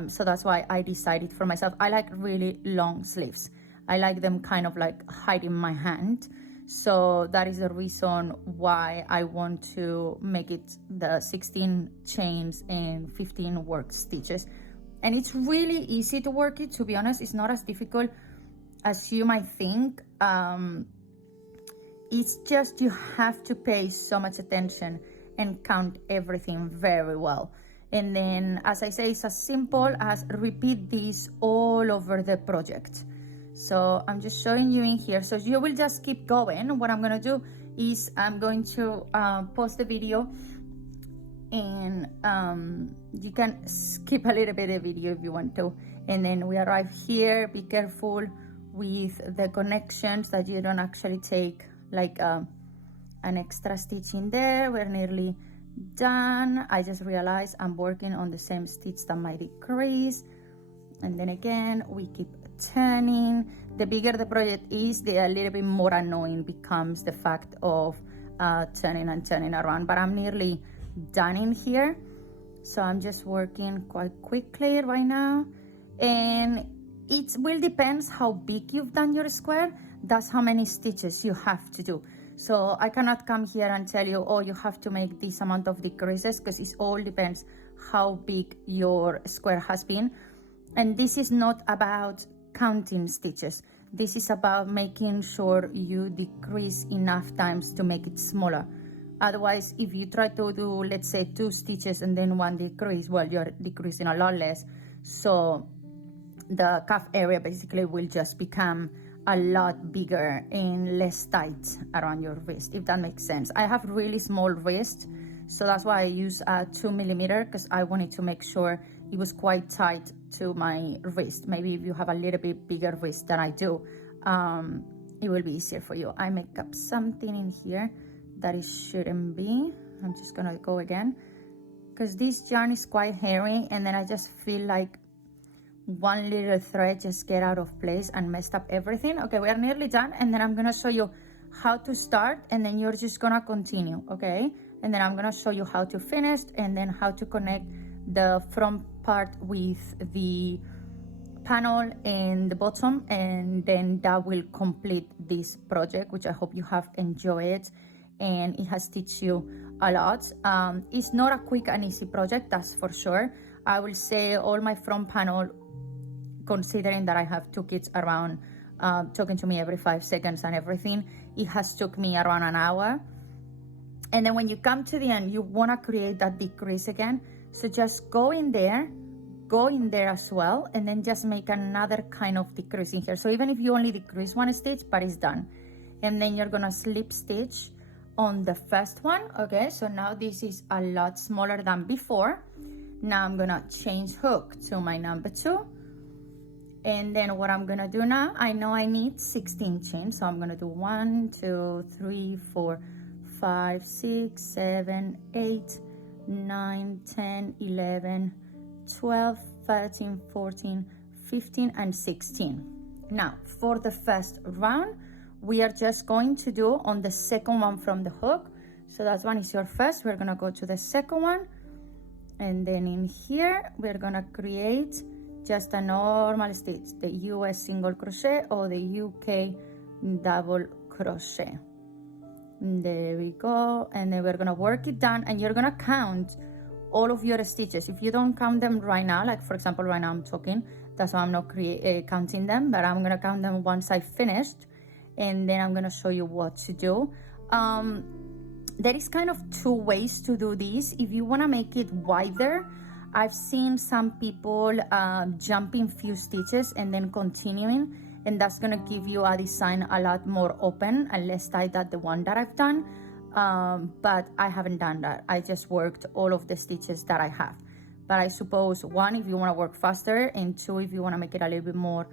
so that's why I decided for myself. I like really long sleeves. I like them kind of like hiding my hand, so that is the reason why I want to make it the 16 chains and 15 work stitches. And it's really easy to work it, to be honest. It's not as difficult as you might think. It's just you have to pay so much attention and count everything very well. And then, as I say, it's as simple as repeat this all over the project. So I'm just showing you in here. So you will just keep going. What I'm gonna do is I'm going to pause the video, and you can skip a little bit of video if you want to. And then we arrive here. Be careful with the connections that you don't actually take like an extra stitch in there. We're nearly done. I just realized I'm working on the same stitch that my decrease, and then again we keep turning. The bigger the project is, the a little bit more annoying becomes the fact of turning and turning around, but I'm nearly done in here. So I'm just working quite quickly right now, and it will depends how big you've done your square. That's how many stitches you have to do. So I cannot come here and tell you, oh, you have to make this amount of decreases, because it all depends how big your square has been. And this is not about counting stitches. This is about making sure you decrease enough times to make it smaller. Otherwise, if you try to do, let's say, 2 stitches and then 1 decrease, well, you're decreasing a lot less. So the cuff area basically will just become a lot bigger and less tight around your wrist, if that makes sense. I have really small wrist, so that's why I use a 2mm, because I wanted to make sure it was quite tight to my wrist. Maybe if you have a little bit bigger wrist than I do, it will be easier for you. I make up something in here that it shouldn't be. I'm just gonna go again, because this yarn is quite hairy, and then I just feel like one little thread just get out of place and messed up everything. Okay, we are nearly done, and then I'm gonna show you how to start, and then you're just gonna continue, okay? And then I'm gonna show you how to finish, and then how to connect the front part with the panel and the bottom, and then that will complete this project, which I hope you have enjoyed and it has taught you a lot. It's not a quick and easy project, that's for sure. I will say all my front panel, considering that I have 2 kids around talking to me every 5 seconds and everything, it has took me around an hour. And then when you come to the end, you want to create that decrease again. So just go in there as well, and then just make another kind of decrease in here. So even if you only decrease 1 stitch, but it's done. And then you're gonna slip stitch on the first one. Okay, so now this is a lot smaller than before. Now I'm gonna change hook to my number 2. And then what I'm gonna do now, I know I need 16 chains, so I'm gonna do 1, 2, 3, 4, 5, 6, 7, 8, 9, 10, 11, 12, 13, 14, 15, and 16. Now, for the first round, we are just going to do on the second one from the hook. So that one is your first. We're gonna go to the second one. And then in here, we're gonna create just a normal stitch, the US single crochet or the UK double crochet. There we go. And then we're gonna work it down, and you're gonna count all of your stitches. If you don't count them right now, like for example right now I'm talking, that's why I'm not counting them, but I'm gonna count them once I finished, and then I'm gonna show you what to do. There is kind of 2 ways to do this. If you want to make it wider, I've seen some people jumping few stitches and then continuing, and that's gonna give you a design a lot more open and less tight than the one that I've done. But I haven't done that. I just worked all of the stitches that I have. But I suppose 1, if you want to work faster, and 2, if you want to make it a little bit more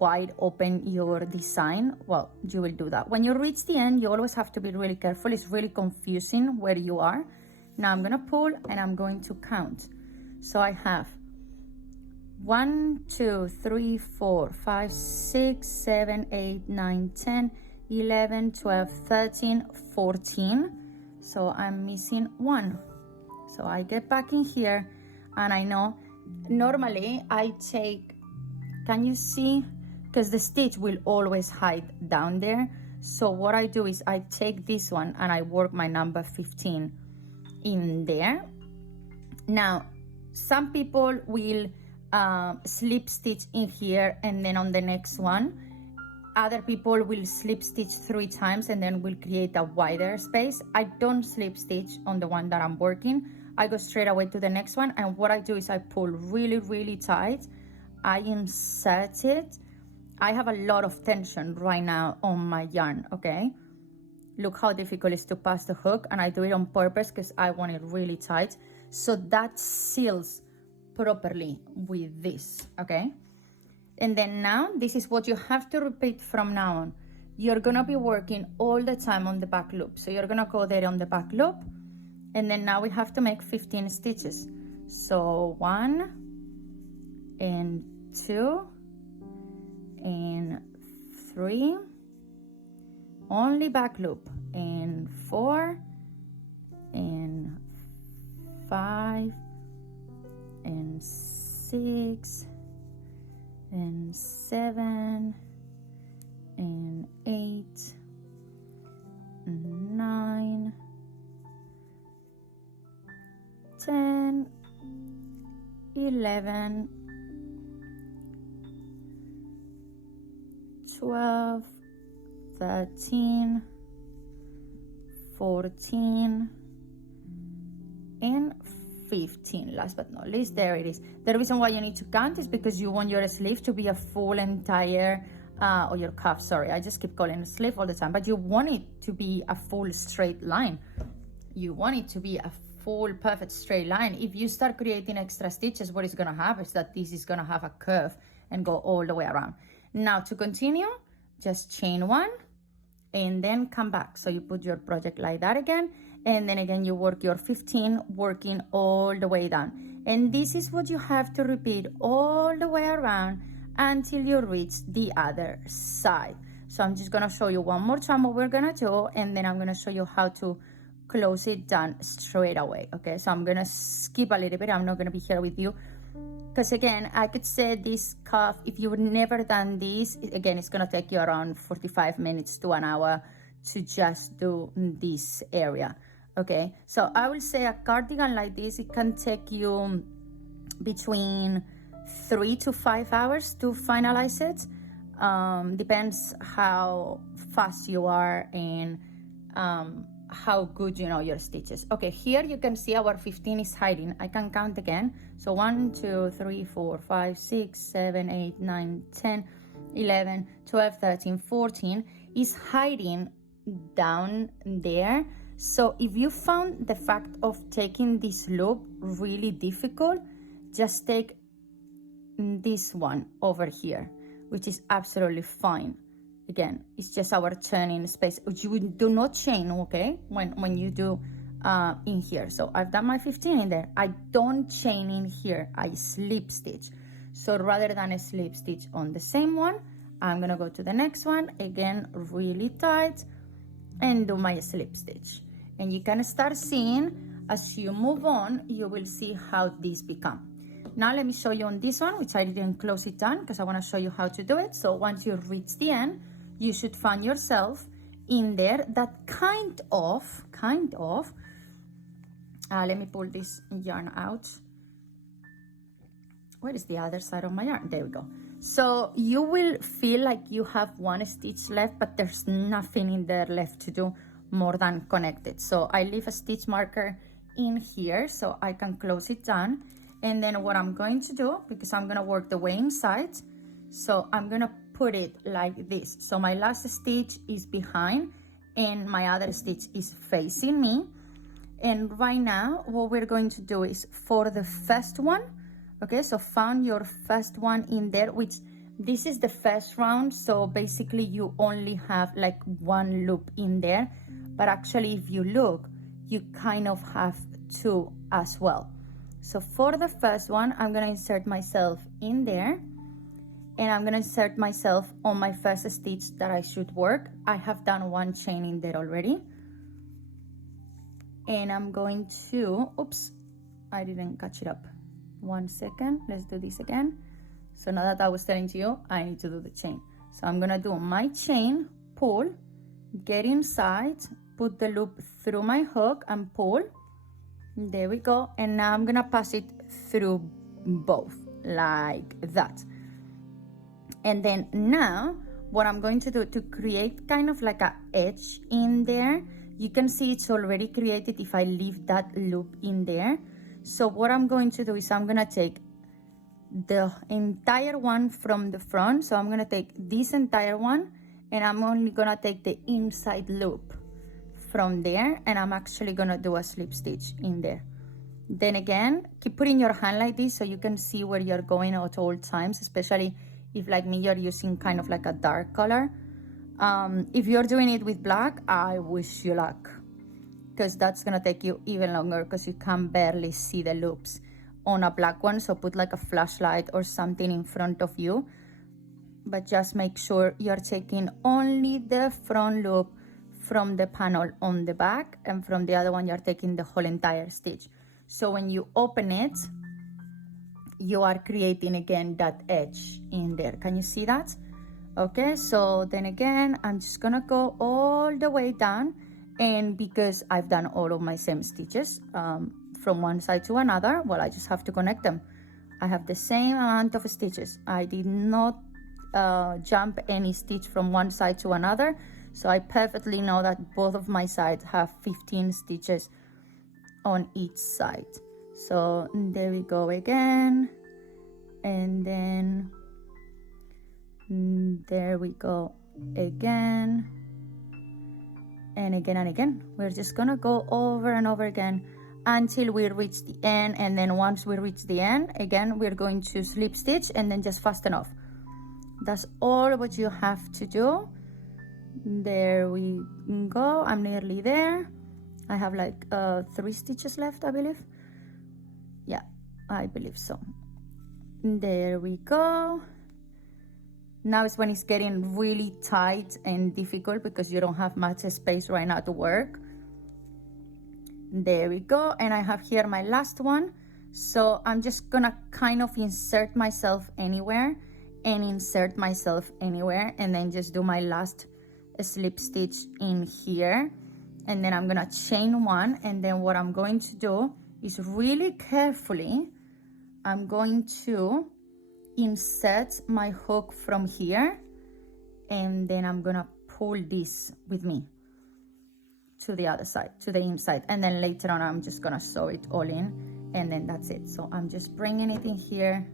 wide open your design, well, you will do that. When you reach the end, you always have to be really careful. It's really confusing where you are. Now I'm gonna pull, and I'm going to count. So I have 1, 2, 3, 4, 5, 6, 7, 8, 9, 10, 11, 12, 13, 14. So I'm missing 1. So I get back in here, and I know normally I take, can you see? Because the stitch will always hide down there. So what I do is I take this one and I work my number 15 in there. Now, some people will slip stitch in here and then on the next one. Other people will slip stitch 3 times and then will create a wider space. I don't slip stitch on the one that I'm working. I go straight away to the next one, and what I do is I pull really, really tight. I insert it, I have a lot of tension right now on my yarn, okay? Look how difficult it is to pass the hook, and I do it on purpose because I want it really tight. So that seals properly with this, okay? And then now, this is what you have to repeat from now on. You're gonna be working all the time on the back loop. So you're gonna go there on the back loop, and then now we have to make 15 stitches. So 1 and 2 and 3, only back loop, and 4 and 5 and 6 and 7 and 8 and 9, 10, 11, 12, 13, 14, and 15. Last but not least, there it is. The reason why you need to count is because you want your sleeve to be a full entire, or your cuff, sorry, I just keep calling it sleeve all the time, but you want it to be a full straight line. You want it to be a full perfect straight line. If you start creating extra stitches, what is going to happen is that this is going to have a curve and go all the way around. Now to continue, just chain 1 and then come back. So you put your project like that again, and then again you work your 15, working all the way down. And this is what you have to repeat all the way around until you reach the other side. So I'm just gonna show you one more time what we're gonna do, and then I'm gonna show you how to close it down straight away. Okay, so I'm gonna skip a little bit. I'm not gonna be here with you because again, I could say this cuff, if you've never done this, again, it's gonna take you around 45 minutes to an hour to just do this area. Okay, so I will say a cardigan like this, it can take you between 3 to 5 hours to finalize it. Depends how fast you are and how good you know your stitches. Okay, here you can see our 15 is hiding. I can count again. So 1, 2, 3, 4, 5, 6, 7, 8, 9, 10, 11, 12, 13, 14 is hiding down there. So if you found the fact of taking this loop really difficult, just take this one over here, which is absolutely fine. Again, it's just our turning space. You do not chain, okay, when you do in here. So I've done my 15 in there. I don't chain in here, I slip stitch. So rather than a slip stitch on the same one, I'm gonna go to the next one, again, really tight, and do my slip stitch. And you can start seeing, as you move on, you will see how these become. Now let me show you on this one, which I didn't close it down because I want to show you how to do it. So once you reach the end, you should find yourself in there that kind of, let me pull this yarn out. Where is the other side of my yarn? There we go. So you will feel like you have one stitch left, but there's nothing in there left to do more than connect it. So I leave a stitch marker in here so I can close it down. And then what I'm going to do, because I'm gonna work the way inside, so I'm gonna put it like this. So my last stitch is behind and my other stitch is facing me. And right now, what we're going to do is for the first one, okay, so found your first one in there, which this is the first round. So basically you only have like one loop in there, but actually if you look, you kind of have two as well. So for the first one, I'm gonna insert myself in there and I'm gonna insert myself on my first stitch that I should work. I have done one chain in there already. And I'm going to, oops, I didn't catch it up. 1 second, let's do this again. So now that I was telling you, I need to do the chain. So I'm gonna do my chain, pull, get inside, put the loop through my hook and pull. There we go. And now I'm gonna pass it through both like that. And then now what I'm going to do to create kind of like a edge in there, you can see it's already created if I leave that loop in there. So what I'm going to do is I'm gonna take the entire one from the front. So I'm gonna take this entire one, and I'm only gonna take the inside loop from there, and I'm actually gonna do a slip stitch in there. Then again, keep putting your hand like this so you can see where you're going at all times, especially if, like me, you're using kind of like a dark color. If you're doing it with black, I wish you luck, because that's gonna take you even longer because you can barely see the loops on a black one. So put like a flashlight or something in front of you, but just make sure you're taking only the front loop from the panel on the back, and from the other one you're taking the whole entire stitch. So when you open it, you are creating again that edge in there. Can you see that? Okay, so then again, I'm just gonna go all the way down, and because I've done all of my same stitches from one side to another, well, I just have to connect them. I have the same amount of stitches. I did not jump any stitch from one side to another, so I perfectly know that both of my sides have 15 stitches on each side. So there we go again, and then there we go again, and again and again. We're just gonna go over and over again until we reach the end, and then once we reach the end, again, we're going to slip stitch and then just fasten off. That's all what you have to do. There we go. I'm nearly there. I have like 3 stitches left, I believe. Yeah, I believe so. There we go. Now is when it's getting really tight and difficult because you don't have much space right now to work. There we go, and I have here my last one. So I'm just gonna kind of insert myself anywhere and insert myself anywhere, and then just do my last slip stitch in here, and then I'm gonna chain one, and then what I'm going to do is really carefully, I'm going to insert my hook from here, and then I'm gonna pull this with me to the other side, to the inside, and then later on I'm just gonna sew it all in, and then that's it. So I'm just bringing it in here,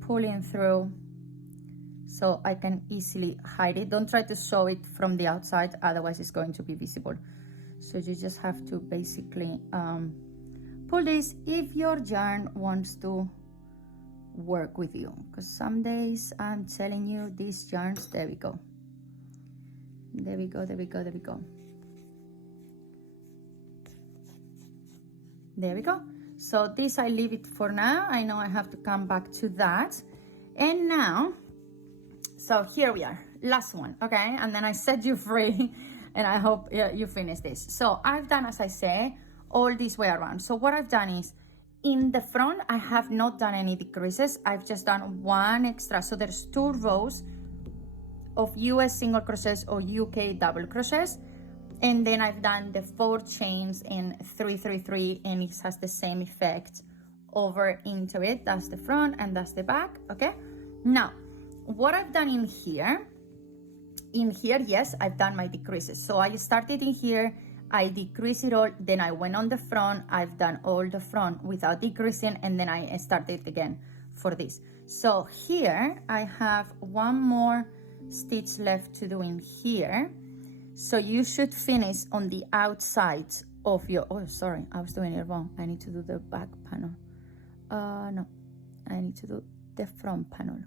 pulling through so I can easily hide it. Don't try to sew it from the outside, otherwise it's going to be visible. So you just have to basically pull this if your yarn wants to work with you, because some days I'm telling you, these yarns, there we go, there we go, there we go, there we go, there we go. So this, I leave it for now. I know I have to come back to that. And now, so here we are, last one, okay, and then I set you free and I hope you finish this. So I've done, as I say, all this way around. So what I've done is, in the front, I have not done any decreases. I've just done one extra. So there's 2 rows of US single crochets or UK double crochets. And then I've done the 4 chains in 3, 3, 3, and it has the same effect over into it. That's the front and that's the back, okay? Now, what I've done in here, yes, I've done my decreases. So I started in here, I decreased it all, then I went on the front, I've done all the front without decreasing, and then I started again for this. So here I have 1 more stitch left to do in here. So you should finish on the outside of your, oh, sorry, I was doing it wrong. I need to do the back panel. No, I need to do the front panel,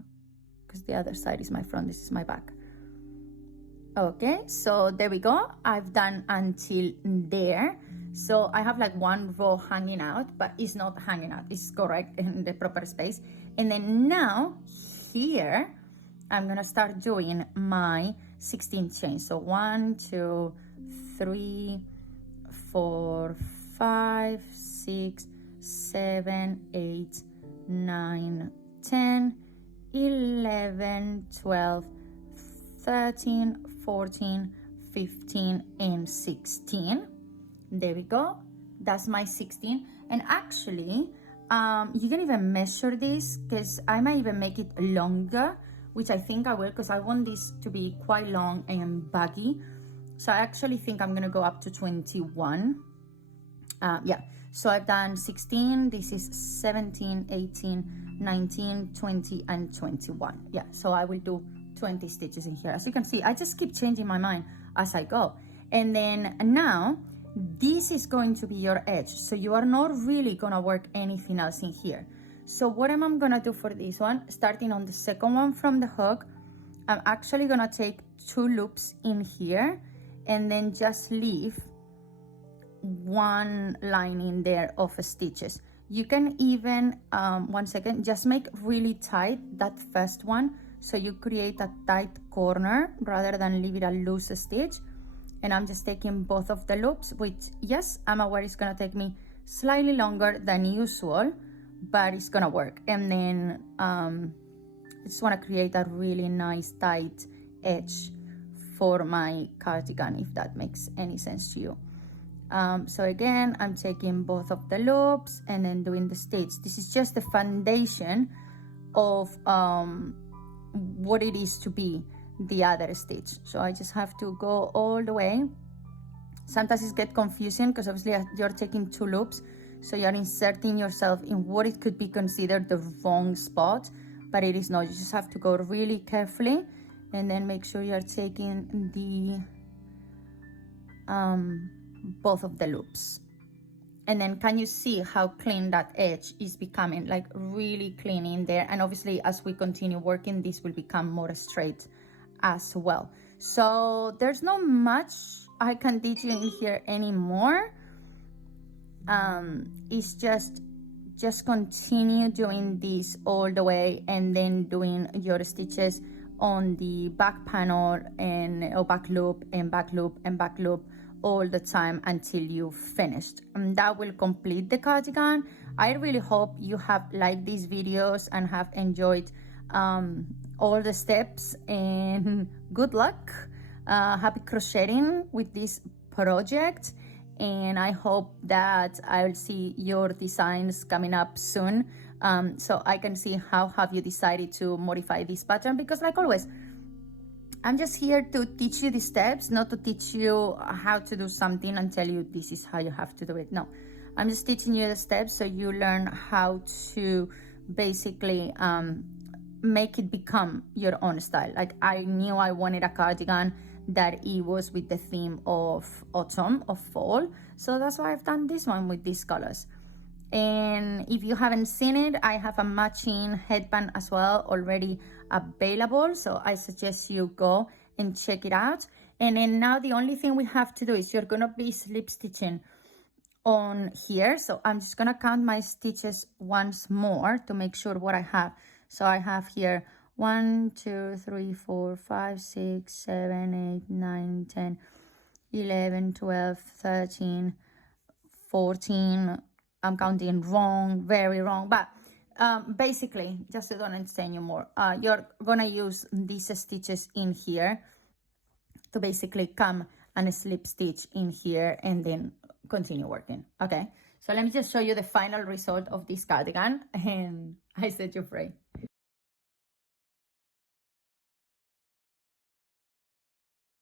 because the other side is my front, this is my back. Okay, so there we go. I've done until there. So I have like 1 row hanging out, but it's not hanging out, it's correct in the proper space. And then now here, I'm gonna start doing my 16 chains. So 1, 2, 3, 4, 5, 6, 7, 8, 9, 10, 11, 12, 13, 14, 15, and 16. There we go. That's my 16. And actually, you can even measure this, because I might even make it longer, which I think I will, because I want this to be quite long and baggy. So I actually think I'm gonna go up to 21. Yeah, so I've done 16, this is 17, 18, 19, 20, and 21. Yeah, so I will do 20 stitches in here. As you can see, I just keep changing my mind as I go. And then now, this is going to be your edge. So you are not really gonna work anything else in here. So what am I gonna do for this one? Starting on the second one from the hook, I'm actually gonna take 2 loops in here and then just leave 1 line in there of stitches. You can even, one second, just make really tight that first one, so you create a tight corner rather than leave it a loose stitch. And I'm just taking both of the loops, which, yes, I'm aware it's gonna take me slightly longer than usual, but it's gonna work. And then I just wanna create a really nice tight edge for my cardigan, if that makes any sense to you. So again, I'm taking both of the loops and then doing the stitch. This is just the foundation of what it is to be the other stitch. So I just have to go all the way. Sometimes it gets confusing because obviously you're taking 2 loops, so you're inserting yourself in what it could be considered the wrong spot, but it is not. You just have to go really carefully and then make sure you're taking the both of the loops. And then can you see how clean that edge is becoming? Like really clean in there. And obviously as we continue working, this will become more straight as well. So there's not much I can teach you in here anymore. It's just continue doing this all the way and then doing your stitches on the back panel and back loop and back loop and back loop all the time until you've finished. And that will complete the cardigan. I really hope you have liked these videos and have enjoyed all the steps, and good luck. Happy crocheting with this project, and I hope that I'll see your designs coming up soon, so I can see how have you decided to modify this pattern, because like always, I'm just here to teach you the steps, not to teach you how to do something and tell you this is how you have to do it. No, I'm just teaching you the steps so you learn how to basically make it become your own style. Like I knew I wanted a cardigan that it was with the theme of autumn, of fall, so that's why I've done this one with these colors. And if you haven't seen it, I have a matching headband as well already available, so I suggest you go and check it out. And then now the only thing we have to do is you're gonna be slip stitching on here, so I'm just gonna count my stitches once more to make sure what I have. So I have here 1 2 3 4 5 6 7 8 9 10 11 12 13 14. I'm counting wrong, very wrong, but basically, just to don't understand you more, you're gonna use these stitches in here to basically come and slip stitch in here and then continue working. Okay, so let me just show you the final result of this cardigan and I set you free.